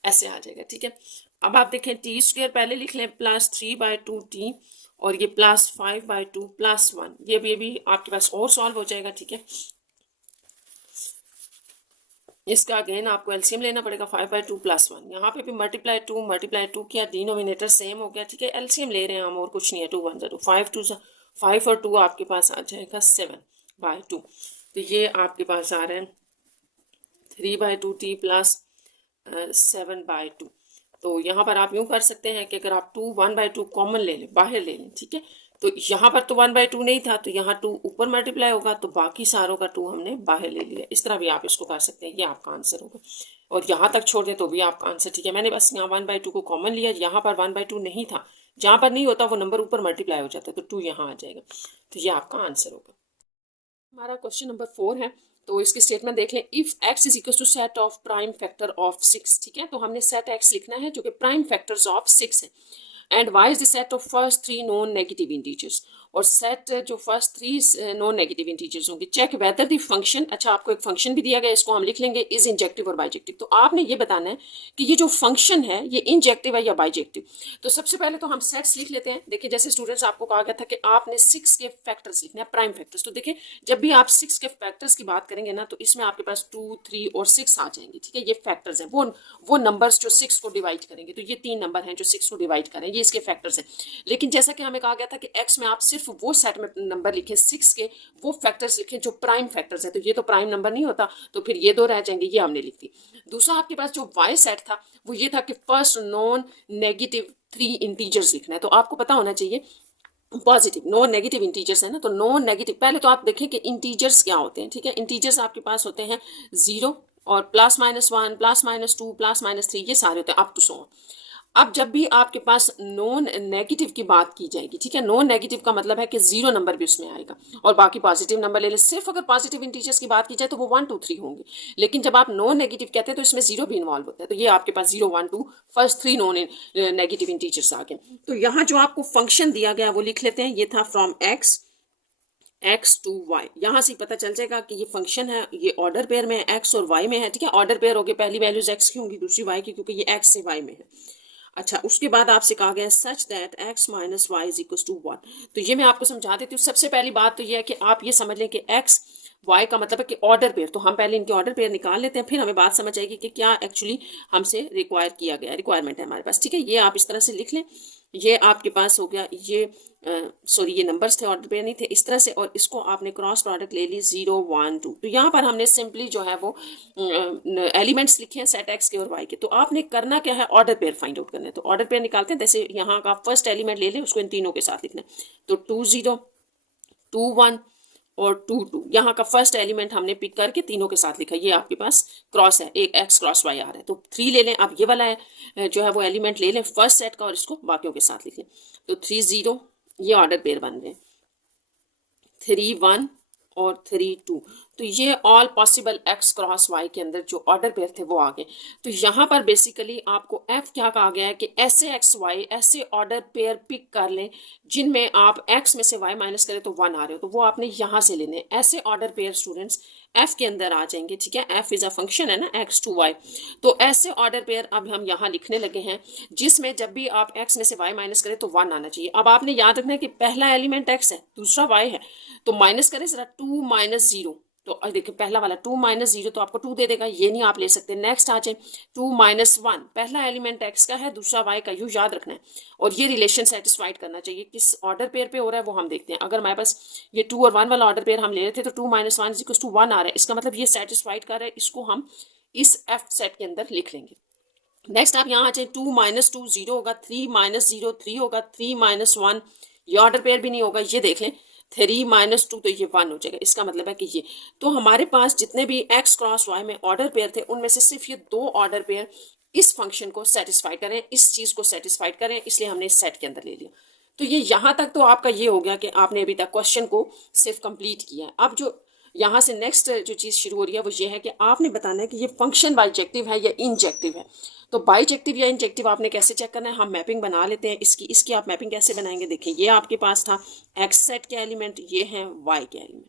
ऐसे आ जाएगा, ठीक है। अब आप देखें t² पहले लिख लें, +3/2t, और ये +5/2 + 1, ये भी आपके पास और सॉल्व हो जाएगा, ठीक है। इसका अगेन आपको एलसीएम लेना पड़ेगा, 5/2 + 1। यहाँ पे भी मल्टीप्लाई 2 किया, डिनोमिनेटर सेम हो गया, ठीक है। एलसीएम ले रहे हैं हम, और कुछ नहीं है, 2 × 1 = 2, 5 और 2 आपके पास आ जाएगा 7/2। तो ये आपके पास आ रहे हैं 3/2t + 7/2। तो यहाँ पर आप यूँ कर सकते हैं कि अगर आप 1/2 कॉमन ले लें, बाहर ले लें, ठीक है। तो यहाँ पर तो 1/2 नहीं था, तो यहाँ 2 ऊपर मल्टीप्लाई होगा, तो बाकी सारों का 2 हमने बाहर ले लिया। इस तरह भी आप इसको कर सकते हैं, ये आपका आंसर होगा। और यहाँ तक छोड़ दें तो भी आपका आंसर ठीक है। मैंने बस यहाँ 1/2 को कॉमन लिया, यहाँ पर 1/2 नहीं था, जहाँ पर नहीं होता वो नंबर ऊपर मल्टीप्लाई हो जाता है, तो 2 यहाँ आ जाएगा। तो ये आपका आंसर होगा। हमारा क्वेश्चन नंबर 4 है। तो इसकी स्टेटमेंट देख लें, if x = set of prime factor of 6, ठीक है। तो हमने सेट x लिखना है जो कि प्राइम फैक्टर्स ऑफ 6 है। And y is the set of first 3 non negative integers, और सेट जो फर्स्ट 3 नॉन नेगेटिव इंटीजर्स होंगे। चेक वेदर द फंक्शन, अच्छा आपको एक फंक्शन भी दिया गया, इसको हम लिख लेंगे इज इंजेक्टिव और बाइजेक्टिव। तो आपने ये बताना है कि ये जो फंक्शन है ये इंजेक्टिव है या बाइजेक्टिव। तो सबसे पहले तो हम सेट्स लिख लेते हैं। देखिए जैसे स्टूडेंट्स आपको कहा गया था कि आपने 6 के फैक्टर्स लिखने हैं, प्राइम फैक्टर्स। तो देखिए जब भी आप 6 के फैक्टर्स की बात करेंगे ना, तो इसमें आपके पास 2, 3 और 6 आ जाएंगे, ठीक है। ये फैक्टर्स हैं, वो नंबर्स जो 6 को डिवाइड करेंगे। तो ये 3 नंबर हैं जो 6 को डिवाइड करें, ये इसके फैक्टर्स हैं। लेकिन जैसा कि हमें कहा गया था कि एक्स में आप सिर्फ वो सेट में नंबर लिखें, 6 के वो फैक्टर्स लिखें जो प्राइम फैक्टर्स हैं। तो ये तो प्राइम नंबर नहीं होता, तो फिर ये 2 रह जाएंगे, ये हमने लिख दी। दूसरा आपके पास जो वाई सेट था वो ये था कि फर्स्ट नॉन नेगेटिव 3 इंटीजर्स लिखना है। तो आपको पता होना चाहिए पॉजिटिव नॉन नेगेटिव इंटीजर्स है ना, तो नॉन नेगेटिव, पहले तो आप देखें कि इंटीजर्स क्या होते हैं, ठीक है। इंटीजर्स आपके पास होते हैं 0 और +-1, +-2, +-3, ये सारे होते हैं अप टू 100। अब जब भी आपके पास नॉन नेगेटिव की बात की जाएगी, ठीक है, नॉन नेगेटिव का मतलब है कि 0 नंबर भी उसमें आएगा और बाकी पॉजिटिव नंबर ले ले। सिर्फ अगर पॉजिटिव इंटीजर्स की बात की जाए तो वो 1, 2, 3 होंगे, लेकिन जब आप नॉन नेगेटिव कहते हैं तो इसमें 0 भी इन्वॉल्व होता है। तो ये आपके पास 0, 1, 2 फर्स्ट 3 नॉन नेगेटिव इंटीजर्स आ गए। तो यहाँ जो आपको फंक्शन दिया गया वो लिख लेते हैं, ये था फ्रॉम x to y। यहाँ से पता चल जाएगा कि ये फंक्शन है, ये ऑर्डर पेयर में x और y में है, ठीक है। ऑर्डर पेयर हो गए, पहली वैल्यूज x की होंगी, दूसरी y की, क्योंकि ये x से y में है। अच्छा, उसके बाद आपसे कहा गया such that x minus y is equal to 1। तो ये मैं आपको समझा देती हूँ। सबसे पहली बात तो ये है कि आप ये समझ लें कि x y का मतलब है कि ऑर्डर पेयर। तो हम पहले इनके ऑर्डर पेयर निकाल लेते हैं, फिर हमें बात समझ आएगी कि क्या एक्चुअली हमसे रिक्वायर किया गया, रिक्वायरमेंट है हमारे पास। ठीक है, ये आप इस तरह से लिख लें। ये आपके पास हो गया, ये सॉरी ये नंबर्स थे, ऑर्डर पेयर नहीं थे, इस तरह से। और इसको आपने क्रॉस प्रोडक्ट ले ली 0 1 2। तो यहाँ पर हमने सिंपली जो है वो एलिमेंट्स लिखे हैं सेट एक्स के और वाई के। तो आपने करना क्या है, ऑर्डर पेयर फाइंड आउट करना है। तो ऑर्डर पेयर निकालते हैं, जैसे यहाँ का फर्स्ट एलिमेंट ले लें, उसको इन तीनों के साथ लिखना है। तो 2 0 2 1 और 2 2, यहाँ का फर्स्ट एलिमेंट हमने पिक करके तीनों के साथ लिखा। ये आपके पास क्रॉस है, एक एक्स क्रॉस वाई आ रहा है। तो 3 ले लें, अब ये वाला है जो है वो एलिमेंट ले लें फर्स्ट सेट का और इसको बाकियों के साथ लिख लें। तो 3 0, ये ऑर्डर पेयर बन रहे हैं। 3 1 और 3 2। तो ये all possible x cross y के अंदर जो ऑर्डर पेयर थे वो आ गए। तो यहाँ पर बेसिकली आपको एफ क्या कहा गया है कि ऐसे एक्स वाई ऐसे ऑर्डर पेयर पिक कर लें जिनमें आप एक्स में से वाई माइनस करें तो 1 आ रहे हो। तो वो आपने यहाँ से लेने, ऐसे ऑर्डर पेयर स्टूडेंट्स एफ के अंदर आ जाएंगे। ठीक है, एफ इज अ फंक्शन है ना एक्स टू वाई। तो ऐसे ऑर्डर पेयर अब हम यहाँ लिखने लगे हैं जिसमें जब भी आप एक्स में से वाई माइनस करें तो 1 आना चाहिए। अब आपने याद रखना है कि पहला एलिमेंट एक्स है, दूसरा वाई है। तो माइनस करें जरा 2 माइनस 0। तो देखिए पहला वाला 2 माइनस 0 तो आपको 2 दे देगा, ये नहीं आप ले सकते। नेक्स्ट आ जाए 2 माइनस 1, पहला एलिमेंट एक्स का है, दूसरा वाई का, यू याद रखना है। और ये रिलेशन सेटिस्फाइड करना चाहिए। किस ऑर्डर पेयर पे हो रहा है वो हम देखते हैं। अगर हमारे पास ये 2 और 1 वाला ऑर्डर पेयर हम ले रहे थे तो 2 माइनस 1 इक्वल टू 1 आ रहा है, इसका मतलब ये सेटिस्फाइड कर रहा है। इसको हम इस एफ सेट के अंदर लिख लेंगे। नेक्स्ट आप यहाँ आ जाए 2 माइनस 2 0 होगा, 3 माइनस 0 3 होगा, 3 माइनस 1 ये ऑर्डर पेयर भी नहीं होगा। ये देख लें 3 माइनस 2 तो ये 1 हो जाएगा। इसका मतलब है कि ये, तो हमारे पास जितने भी एक्स क्रॉस वाई में ऑर्डर पेयर थे उनमें से सिर्फ ये 2 ऑर्डर पेयर इस फंक्शन को सेटिस्फाइड करें, इस चीज को सेटिस्फाइड करें, इसलिए हमने इस सेट के अंदर ले लिया। तो ये यहाँ तक तो आपका ये हो गया कि आपने अभी तक क्वेश्चन को सिर्फ कंप्लीट किया है। अब जो यहाँ से नेक्स्ट जो चीज़ शुरू हो रही है वो ये है कि आपने बताना है कि ये फंक्शन बाइजेक्टिव है या इंजेक्टिव है। तो बाइजेक्टिव या इंजेक्टिव आपने कैसे चेक करना है, हम मैपिंग बना लेते हैं इसकी आप मैपिंग कैसे बनाएंगे। देखिए ये आपके पास था एक्स सेट के एलिमेंट, ये हैं वाई के एलिमेंट।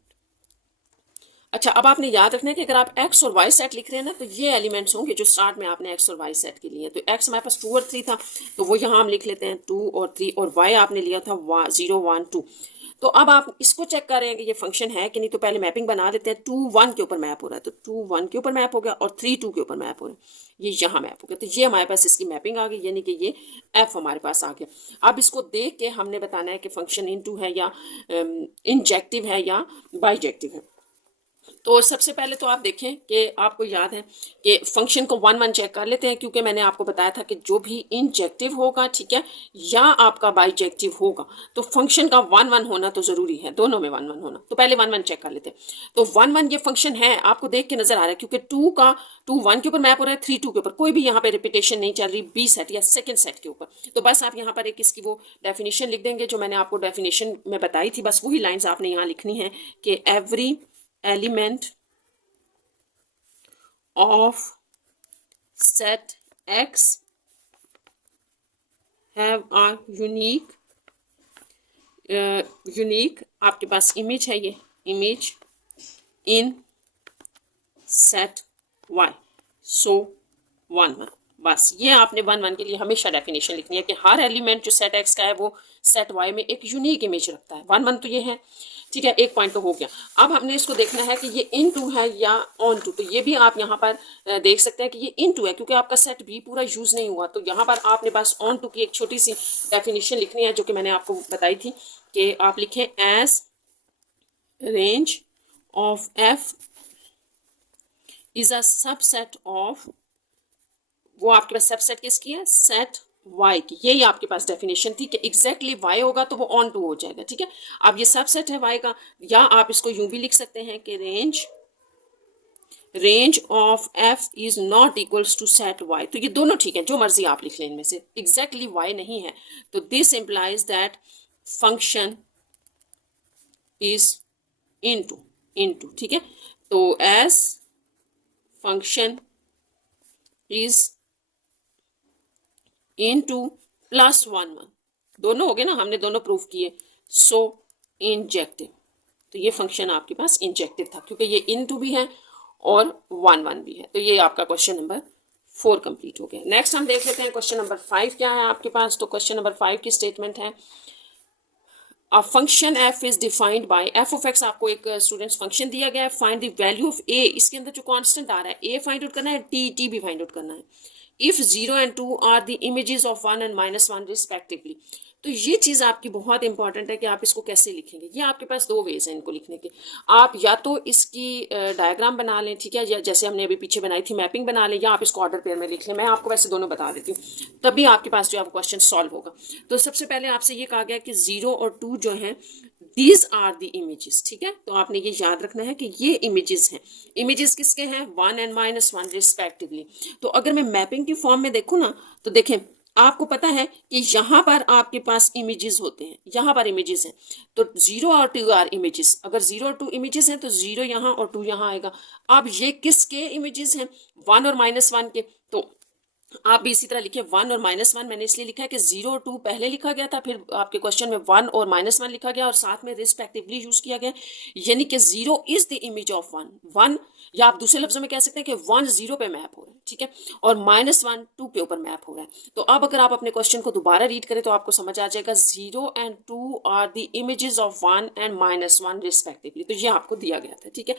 अच्छा, अब आपने याद रखना है कि अगर आप एक्स और वाई सेट लिख रहे हैं ना तो ये एलिमेंट्स होंगे जो स्टार्ट में आपने एक्स और वाई सेट के लिए। तो एक्स हमारे पास 2 और 3 था तो वो यहाँ हम लिख लेते हैं 2 और 3, और वाई आपने लिया था 0 1 2। तो अब आप इसको चेक कर रहे हैं कि ये फंक्शन है कि नहीं। तो पहले मैपिंग बना लेते हैं। 2 1 के ऊपर मैप हो रहा है तो 2 1 के ऊपर मैप हो गया, और 3 2 के ऊपर मैप हो रहा है, ये यहाँ मैप हो गया। तो ये हमारे पास इसकी मैपिंग आ गई, यानी कि ये एफ हमारे पास आ गया। अब इसको देख के हमने बताना है कि फंक्शन इनटू है या इंजेक्टिव है या बाइजेक्टिव है। तो सबसे पहले तो आप देखें कि आपको याद है कि फंक्शन को 1 1 चेक कर लेते हैं, क्योंकि मैंने आपको बताया था कि जो भी इंजेक्टिव होगा, ठीक है, या आपका बाइजेक्टिव होगा, तो फंक्शन का 1 1 होना तो जरूरी है, दोनों में 1 1 होना। तो पहले 1 1 चेक कर लेते हैं। तो 1 1 ये फंक्शन है, आपको देख के नजर आ रहा है, क्योंकि 2 1 के ऊपर मैप हो रहा है, 3 2 के ऊपर, कोई भी यहाँ पे रिपीटेशन नहीं चल रही बी सेट या सेकंड सेट के ऊपर। तो बस आप यहाँ पर एक इसकी वो डेफिनेशन लिख देंगे जो मैंने आपको डेफिनेशन में बताई थी, बस वही लाइन्स आपने यहाँ लिखनी है कि every element of set X have a unique आपके पास इमेज है, ये image in set Y, so 1 1। बस ये आपने 1 1 के लिए हमेशा डेफिनेशन लिखनी है कि हर एलिमेंट जो सेट एक्स का है वो सेट वाई में एक यूनिक इमेज रखता है। 1 1 तो ये है, ठीक है, एक पॉइंट तो हो गया। अब हमने इसको देखना है कि ये इन टू है या ऑन टू। तो ये भी आप यहाँ पर देख सकते हैं कि ये इन टू है, क्योंकि आपका सेट भी पूरा यूज नहीं हुआ। तो यहाँ पर आपने बस ऑन टू की एक छोटी सी डेफिनेशन लिखनी है जो कि मैंने आपको बताई थी कि आप लिखें as range of f is a subset of, वो आपके पास सबसेट किसकी है, सेट वाई की। यही आपके पास डेफिनेशन थी कि एग्जैक्टली वाई होगा तो वो ऑन टू हो जाएगा, ठीक है। अब ये सबसेट है वाई का, या आप इसको यूं भी लिख सकते हैं कि range of f is not equals to set y. तो ये दोनों ठीक है, जो मर्जी आप लिख लें इनमें से, एग्जैक्टली वाई नहीं है। तो this implies that function is into, ठीक है। तो as function is into plus 1 1, दोनों हो गए ना, हमने दोनों प्रूफ किए। सो इंजेक्टिव, तो ये फंक्शन आपके पास इंजेक्टिव था क्योंकि ये इनटू भी है और 1 1 भी है। तो ये आपका क्वेश्चन नंबर 4 कंप्लीट हो गया। नेक्स्ट हम देख लेते हैं क्वेश्चन नंबर 5 क्या है आपके पास। तो क्वेश्चन नंबर 5 की स्टेटमेंट है a function F is defined by F of x. आपको एक स्टूडेंट्स फंक्शन दिया गया है, फाइंड द वैल्यू ऑफ ए। इसके अंदर जो कांस्टेंट आ रहा है ए फाइंड आउट करना है, टी भी फाइंड आउट करना है। If 0 and 2 are the images of 1 and -1 respectively. तो ये चीज़ आपकी बहुत इंपॉर्टेंट है कि आप इसको कैसे लिखेंगे। ये आपके पास दो वेज हैं इनको लिखने के। आप या तो इसकी डायग्राम बना लें, ठीक है, या जैसे हमने अभी पीछे बनाई थी मैपिंग बना लें, या आप इसको ऑर्डर पेयर में लिख लें। मैं आपको वैसे दोनों बता देती हूँ, तभी आपके पास जो है वो क्वेश्चन सॉल्व होगा। तो सबसे पहले आपसे ये कहा गया कि 0 और 2 जो हैं दीज आर द इमेजेस, ठीक है। तो आपने ये याद रखना है कि ये इमेजेस हैं। इमेजेस किसके हैं? 1 and -1 रिस्पेक्टिवली। तो अगर मैं मैपिंग की फॉर्म में देखूँ ना, तो देखें आपको पता है कि यहाँ पर आपके पास इमेजेस होते हैं, यहाँ पर इमेजेस हैं। तो 0 और 2 आर इमेजेस। अगर 0 और 2 इमेजेस हैं तो 0 यहाँ और 2 यहाँ आएगा। अब ये किसके इमेजेस हैं? 1 और -1 के। तो आप भी इसी तरह लिखिए 1 और -1। मैंने इसलिए लिखा है कि 0 और 2 पहले लिखा गया था, फिर आपके क्वेश्चन में 1 और -1 लिखा गया और साथ में रिस्पेक्टिवली यूज किया गया। यानी कि 0 इज द इमेज ऑफ 1, या आप दूसरे लफ्जों में कह सकते हैं कि 1 0 पे मैप हो रहा है, ठीक है, और -1 2 के ऊपर मैप हो रहा है। तो अब अगर आप अपने क्वेश्चन को दोबारा रीड करें तो आपको समझ आ जाएगा 0 and 2 are the images of 1 and -1 respectively. तो ये आपको दिया गया था, ठीक है।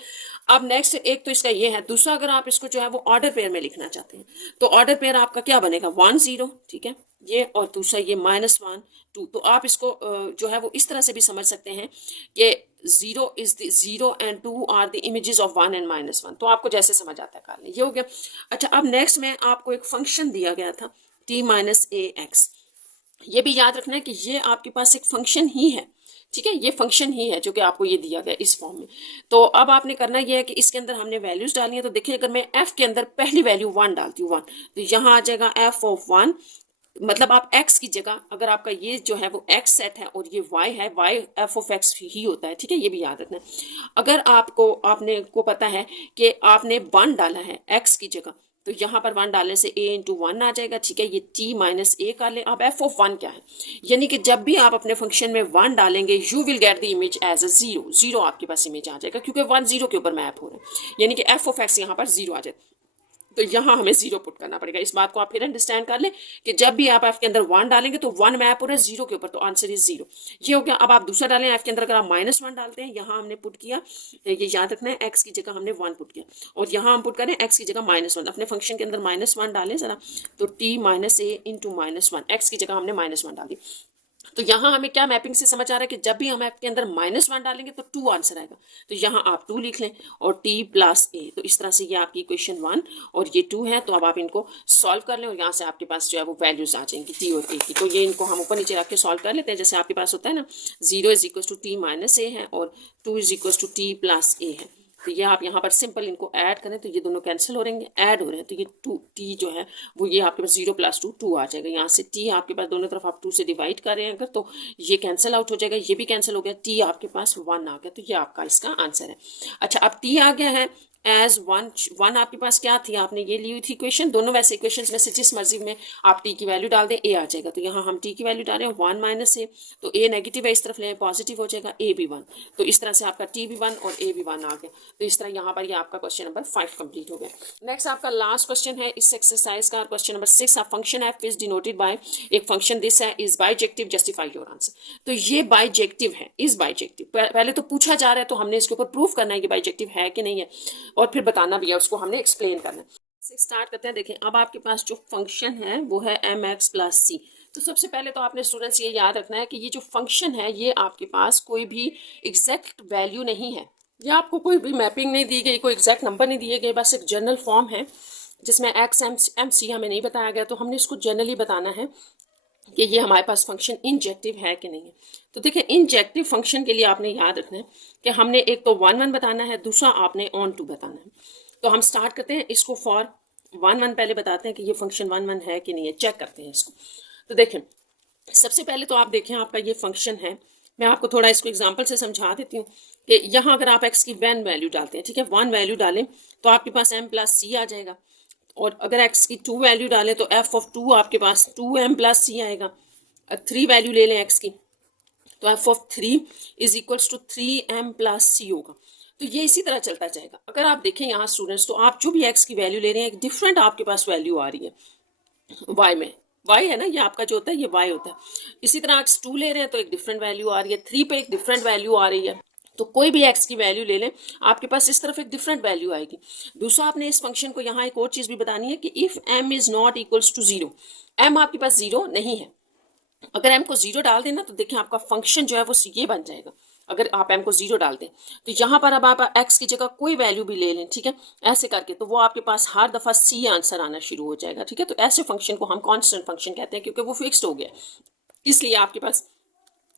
अब नेक्स्ट एक तो इसका ये है। दूसरा, अगर आप इसको जो है वो ऑर्डर पेयर में लिखना चाहते हैं तो ऑर्डर पेयर आपका क्या बनेगा? 1 0, ठीक है, ये, और दूसरा ये -1 2। तो आप इसको जो है वो इस तरह से भी समझ सकते हैं कि 0 and 2 are the images of 1 and -1। तो आपको जैसे समझ आता है कर लें, ये हो गया। अच्छा, अब नेक्स्ट में आपको एक फंक्शन दिया गया था t - ax। ये भी याद रखना है कि ये आपके पास एक फंक्शन ही है, ठीक है, ये फंक्शन ही है जो कि आपको ये दिया गया इस फॉर्म में। तो अब आपने करना ये है कि इसके अंदर हमने वैल्यूज डाली है। तो देखिए, अगर मैं f के अंदर पहली वैल्यू 1 डालती हूँ 1, तो यहाँ आ जाएगा f of 1। मतलब आप x की जगह, अगर आपका ये जो है वो x सेट है और ये y है, y f of x ही होता है, ठीक है, ये भी याद रखना है। अगर आपने को पता है कि आपने 1 डाला है x की जगह, तो यहाँ पर 1 डालने से a इंटू 1 आ जाएगा, ठीक है। ये t - a कर लें। अब f of 1 क्या है? यानी कि जब भी आप अपने फंक्शन में 1 डालेंगे you will get the image as a 0। 0 आपके पास इमेज आ जाएगा क्योंकि 1 0 के ऊपर मैप हो रहा है, यानी कि f of x यहाँ पर 0 आ जाए। तो यहाँ हमें 0 पुट करना पड़ेगा। इस बात को आप फिर अंडरस्टैंड कर लें कि जब भी आप f के अंदर 1 डालेंगे तो 1 मैप हो रहा है 0 के ऊपर, तो आंसर इज 0। ये हो गया। अब आप दूसरा डालें f के अंदर, अगर आप -1 डालते हैं, यहाँ हमने पुट किया, ये याद रखना है, x की जगह हमने 1 पुट किया, और यहाँ हम पुट करें x की जगह -1। अपने फंक्शन के अंदर -1 डालें जरा, तो t - a इंटू -1, x की जगह हमने -1 डाल दी। तो यहाँ हमें क्या मैपिंग से समझ आ रहा है कि जब भी हम आपके अंदर -1 डालेंगे तो 2 आंसर आएगा। तो यहाँ आप 2 लिख लें और t + a। तो इस तरह से ये आपकी इक्वेशन 1 और ये 2 है। तो अब आप इनको सॉल्व कर लें और यहाँ से आपके पास जो है वो वैल्यूज आ जाएंगी t और a की। तो ये इनको हम ऊपर नीचे रख के सॉल्व कर लेते हैं। जैसे आपके पास होता है ना, 0 = t - a है और 2 = t + a है। तो ये आप यहाँ पर सिंपल इनको ऐड करें तो ये दोनों कैंसिल हो रहेंगे, ऐड हो रहे हैं। तो ये 2 t जो है वो ये आपके पास 0 + 2 2 आ जाएगा। यहाँ से t आपके पास दोनों तरफ आप 2 से डिवाइड कर रहे हैं अगर, तो ये कैंसिल आउट हो जाएगा, ये भी कैंसिल हो गया, t आपके पास 1 आ गया। तो ये आपका इसका आंसर है। अच्छा, अब t आ गया है एज 1 आपके पास क्या थी, आपने ये ली हुई थी इक्वेशन। दोनों वैसे इक्वेशंस में से जिस मर्जी में आप t की वैल्यू डाल दें a आ जाएगा। तो यहाँ हम t की वैल्यू डालें 1 - a, तो a नेगेटिव है, इस तरफ लें पॉजिटिव हो जाएगा, a भी 1। तो इस तरह से आपका t भी 1 और a भी 1 आ गया। तो इस तरह यहाँ पर ये आपका क्वेश्चन नंबर 5 कंप्लीट हो गया। नेक्स्ट आपका लास्ट क्वेश्चन है इस एक्सरसाइज का, क्वेश्चन नंबर 6। आप function f is denoted by, एक फंक्शन दिस है, is bijective, justify your answer. तो ये बाइजेक्टिव है, इज बाइजेक्टिव। पहले तो पूछा जा रहा है तो हमने इसके ऊपर प्रूफ करना है कि बाइजेक्टिव है कि नहीं है, और फिर बताना भी है, उसको हमने एक्सप्लेन करना है। स्टार्ट करते हैं। देखें, अब आपके पास जो फंक्शन है वो है mx + c। तो सबसे पहले तो आपने स्टूडेंट्स ये याद रखना है कि ये जो फंक्शन है ये आपके पास कोई भी एग्जैक्ट वैल्यू नहीं है, या आपको कोई भी मैपिंग नहीं दी गई, कोई एग्जैक्ट नंबर नहीं दिए गए, बस एक जनरल फॉर्म है जिसमें x m c हमें नहीं बताया गया। तो हमने इसको जनरली बताना है कि ये हमारे पास फंक्शन इंजेक्टिव है कि नहीं है। तो देखिए, इंजेक्टिव फंक्शन के लिए आपने याद रखना है कि हमने एक तो 1 1 बताना है, दूसरा आपने ऑन 2 बताना है। तो हम स्टार्ट करते हैं इसको फॉर 1 1 पहले बताते हैं कि ये फंक्शन 1 1 है कि नहीं है, चेक करते हैं इसको। तो देखें, सबसे पहले तो आप देखें आपका ये फंक्शन है। मैं आपको थोड़ा इसको एग्जांपल से समझा देती हूँ कि यहाँ अगर आप x की 1 वैल्यू डालते हैं, ठीक है, 1 वैल्यू डालें तो आपके पास m + c आ जाएगा, और अगर x की 2 वैल्यू डालें तो f of 2 आपके पास 2m + c आएगा। 3 वैल्यू ले लें x की, तो f of 3 = 3m + c होगा। तो ये इसी तरह चलता जाएगा। अगर आप देखें यहाँ स्टूडेंट्स, तो आप जो भी एक्स की वैल्यू ले रहे हैं एक डिफरेंट आपके पास वैल्यू आ रही है वाई में। वाई है ना, ये आपका जो होता है ये वाई होता है। इसी तरह एक्स 2 ले रहे हैं तो एक डिफरेंट वैल्यू आ रही है, 3 पे एक डिफरेंट वैल्यू आ रही है। तो कोई भी एक्स की वैल्यू ले लें, आपके पास इस तरफ एक डिफरेंट वैल्यू आएगी। दूसरा, आपने इस फंक्शन को यहाँ एक और चीज़ भी बतानी है कि if m is not equals to zero, m आपके पास जीरो नहीं है। अगर एम को जीरो डाल देना तो देखिए आपका फंक्शन जो है वो ये बन जाएगा। अगर आप एम को जीरो डाल दें तो यहाँ पर अब आप एक्स की जगह कोई वैल्यू भी ले लें, ठीक है, ऐसे करके, तो वो आपके पास हर दफ़ा सी आंसर आना शुरू हो जाएगा। ठीक है, तो ऐसे फंक्शन को हम कांस्टेंट फंक्शन कहते हैं क्योंकि वो फिक्स्ड हो गया, इसलिए आपके पास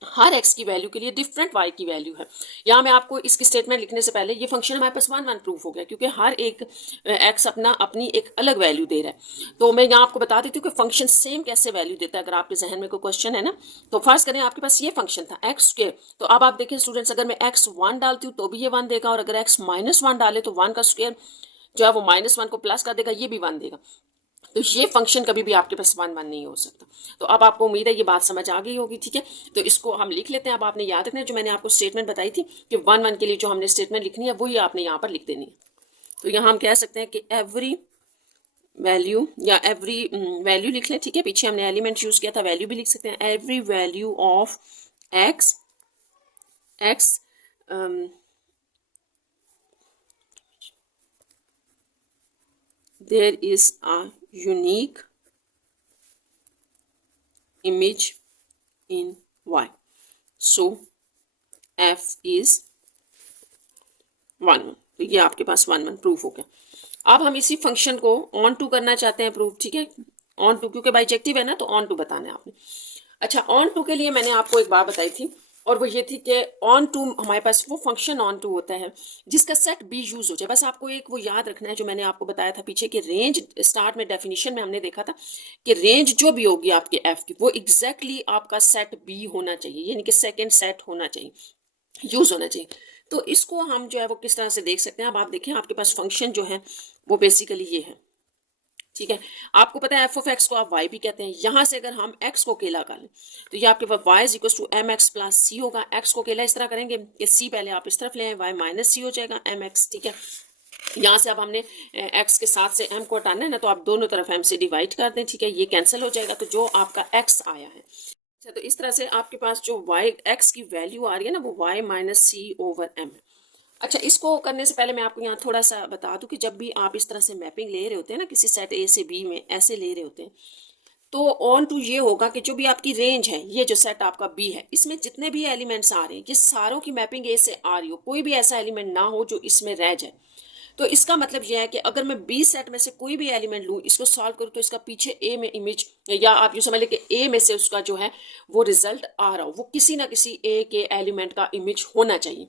हर एक्स की वैल्यू के लिए डिफरेंट वाई की वैल्यू है। यहाँ मैं आपको इसकी स्टेटमेंट लिखने से पहले ये फंक्शन हमारे पास वन वन प्रूफ हो गया क्योंकि हर एक एक्स अपनी एक अलग वैल्यू दे रहा है। तो मैं यहाँ आपको बता देती हूँ कि फंक्शन सेम कैसे वैल्यू देता है। अगर आपके जहन में कोई क्वेश्चन है ना, तो फर्स्ट करें आपके पास ये फंक्शन था एक्स के, तो अब आप देखें स्टूडेंट्स, अगर मैं एक्स वन डालती हूँ तो भी ये वन देगा, और अगर एक्स माइनस वन डाले तो वन का स्क्वायर जो है वो माइनस वन को प्लस कर देगा, ये भी वन देगा। तो ये फंक्शन कभी भी आपके पास वन वन नहीं हो सकता। तो अब आपको उम्मीद है ये बात समझ आ गई होगी। ठीक है, तो इसको हम लिख लेते हैं। अब आपने याद रखना है जो मैंने आपको स्टेटमेंट बताई थी कि वन वन के लिए जो हमने स्टेटमेंट लिखनी है वही आपने यहाँ पर लिख देनी है। तो यहाँ हम कह सकते हैं कि एवरी वैल्यू, या एवरी वैल्यू लिख लें। ठीक है, पीछे हमने एलिमेंट यूज किया था, वैल्यू भी लिख सकते हैं। Every value of x, x there is a unique image in y, so f is 1 1। तो ये आपके पास 1 1 प्रूफ हो गया। अब हम इसी फंक्शन को ऑन टू करना चाहते हैं प्रूफ। ठीक है, ऑन टू, क्योंकि बाइजेक्टिव है ना, तो ऑन टू बताना है आपने। अच्छा, ऑन टू के लिए मैंने आपको एक बात बताई थी, और वो ये थी कि ऑन टू हमारे पास वो फंक्शन ऑन टू होता है जिसका सेट बी यूज हो जाए। बस आपको एक वो याद रखना है जो मैंने आपको बताया था पीछे कि रेंज, स्टार्ट में डेफिनेशन में हमने देखा था कि रेंज जो भी होगी आपके एफ की वो एग्जैक्टली आपका सेट बी होना चाहिए, यानी कि सेकेंड सेट होना चाहिए, यूज होना चाहिए। तो इसको हम जो है वो किस तरह से देख सकते हैं। अब आप देखें आपके पास फंक्शन जो है वो बेसिकली ये है। ठीक है, आपको पता है एफ ऑफ एक्स को आप वाई भी कहते हैं। यहाँ से अगर हम एक्स को अकेला कर लें तो ये आपके पास Y is equal to M X plus C होगा। एक्स को अकेला इस तरह करेंगे कि सी पहले आप इस तरफ ले आए, वाई माइनस सी हो जाएगा एम एक्स। ठीक है, यहाँ से अब हमने एक्स के साथ से एम को हटाना है ना, तो आप दोनों तरफ एम से डिवाइड कर दें। ठीक है, ये कैंसिल हो जाएगा, तो जो आपका एक्स आया है, अच्छा, तो इस तरह से आपके पास जो वाई एक्स की वैल्यू आ रही है ना वो वाई माइनस सी ओवर एम है। अच्छा, इसको करने से पहले मैं आपको यहाँ थोड़ा सा बता दूं कि जब भी आप इस तरह से मैपिंग ले रहे होते हैं ना किसी सेट ए से बी में, ऐसे ले रहे होते हैं, तो ऑन टू ये होगा कि जो भी आपकी रेंज है, ये जो सेट आपका बी है, इसमें जितने भी एलिमेंट्स आ रहे हैं ये सारों की मैपिंग ए से आ रही हो, कोई भी ऐसा एलिमेंट ना हो जो इसमें रह जाए। तो इसका मतलब यह है कि अगर मैं बी सेट में से कोई भी एलिमेंट लूँ, इसको सॉल्व करूँ, तो इसका पीछे ए में इमेज, या आप यूँ समझ लें कि ए में से उसका जो है वो रिजल्ट आ रहा हो, वो किसी ना किसी ए के एलिमेंट का इमेज होना चाहिए।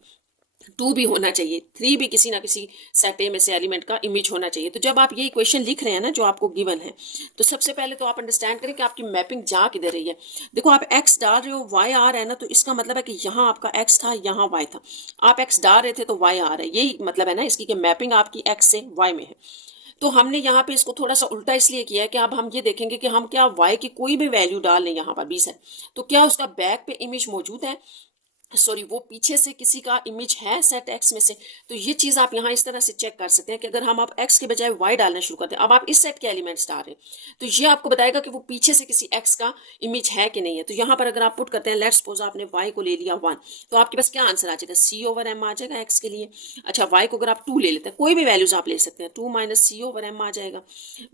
2 भी होना चाहिए, 3 भी किसी ना किसी सेट ए में से एलिमेंट का इमेज होना चाहिए। तो जब आप ये इक्वेशन लिख रहे हैं ना जो आपको गिवन है, तो सबसे पहले तो आप अंडरस्टैंड करें कि आपकी मैपिंग जा किधर रही है। देखो, आप एक्स डाल रहे हो, वाई आ रहा है ना, तो इसका मतलब है कि यहाँ आपका एक्स था, यहाँ वाई था। आप एक्स डाल रहे थे तो वाई आ रहा है, यही मतलब है ना इसकी, कि मैपिंग आपकी एक्स से वाई में है। तो हमने यहाँ पे इसको थोड़ा सा उल्टा इसलिए किया है कि अब हम ये देखेंगे कि हम क्या वाई की कोई भी वैल्यू डाल लें यहाँ पर 20 है, तो क्या उसका बैक पे इमेज मौजूद है, सॉरी वो पीछे से किसी का इमेज है सेट एक्स में से। तो ये चीज़ आप यहाँ इस तरह से चेक कर सकते हैं कि अगर हम अब एक्स के बजाय वाई डालना शुरू करते हैं, अब आप इस सेट के एलिमेंट्स डाल रहे हैं, तो ये आपको बताएगा कि वो पीछे से किसी एक्स का इमेज है कि नहीं है। तो यहाँ पर अगर आप पुट करते हैं, लेट्स सपोज आपने वाई को ले लिया 1, तो आपके पास क्या आंसर आ जाएगा, सी ओवर एम आ जाएगा एक्स के लिए। अच्छा, वाई को अगर आप 2 ले लेते हैं, कोई भी वैल्यूज आप ले सकते हैं, 2 माइनस सी ओवर एम आ जाएगा।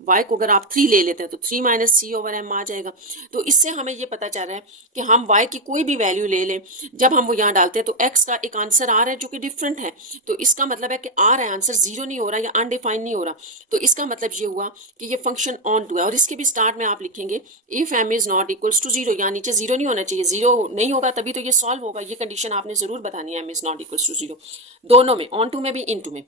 वाई को अगर आप 3 ले लेते हैं तो 3 माइनस सी ओवर एम आ जाएगा। तो इससे हमें ये पता चल रहा है कि हम वाई की कोई भी वैल्यू ले लें, जब हम वो यहाँ डालते हैं तो एक्स का एक आंसर आ रहा है जो कि डिफरेंट है। तो इसका मतलब है कि आ रहा है आंसर, जीरो नहीं हो रहा या अनडिफाइंड नहीं हो रहा। तो इसका मतलब ये हुआ कि ये फंक्शन ऑन टू है। और इसके भी स्टार्ट में आप लिखेंगे if m is not equals to zero, यानी नीचे जीरो नहीं होना चाहिए, जीरो नहीं होगा तभी तो ये सॉल्व होगा। ये कंडीशन आपने जरूर बतानी है, m is not equals to zero, दोनों में, ऑन टू में भी इन टू में।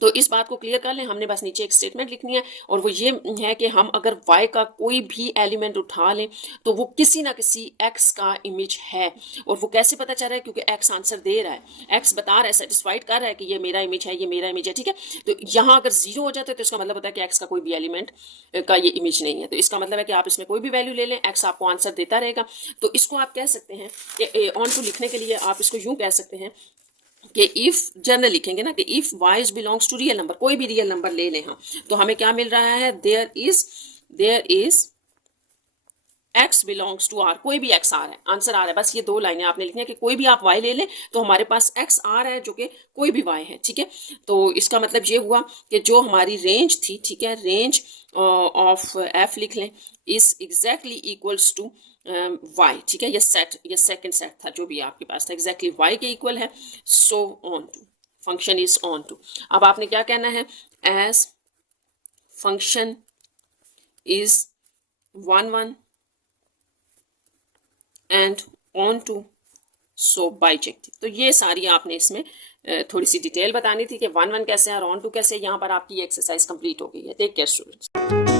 तो इस बात को क्लियर कर लें, हमने बस नीचे एक स्टेटमेंट लिखनी है, और वो ये है कि हम अगर y का कोई भी एलिमेंट उठा लें तो वो किसी ना किसी x का इमेज है। और वो कैसे पता चल रहा है, क्योंकि x आंसर दे रहा है, x बता रहा है, सेटिस्फाइड कर रहा है कि ये मेरा इमेज है, ये मेरा इमेज है। ठीक है, तो यहाँ अगर जीरो हो जाता है तो इसका मतलब होता है कि x का कोई भी एलिमेंट का ये इमेज नहीं है। तो इसका मतलब है कि आप इसमें कोई भी वैल्यू ले लें, x आपको आंसर देता रहेगा। तो इसको आप कह सकते हैं कि ऑन टू लिखने के लिए आप इसको यूँ कह सकते हैं कि इफ जनरल लिखेंगे ना कि if y belongs to real number, कोई भी रियल नंबर ले लें हम, तो हमें क्या मिल रहा है, there is x belongs to r, कोई भी x आ रहा है, आंसर आ रहा है, बस ये दो लाइनें आपने लिखनी है कि कोई भी आप y ले लें तो हमारे पास x आ रहा है जो कि कोई भी y है, ठीक है। तो इसका मतलब ये हुआ कि जो हमारी रेंज थी, ठीक है, रेंज ऑफ f लिख लें, is exactly equals to y, ठीक है। ये सेकंड सेट था जो भी आपके पास था, एग्जैक्टली y के इक्वल है, so onto, function is onto. अब आपने क्या कहना है, as function is 1 1 and onto, so bijective. तो ये सारी आपने इसमें थोड़ी सी डिटेल बतानी थी कि 1 1 कैसे है और ऑन टू कैसे। यहाँ पर आपकी एक्सरसाइज कंप्लीट हो गई है। Take care students.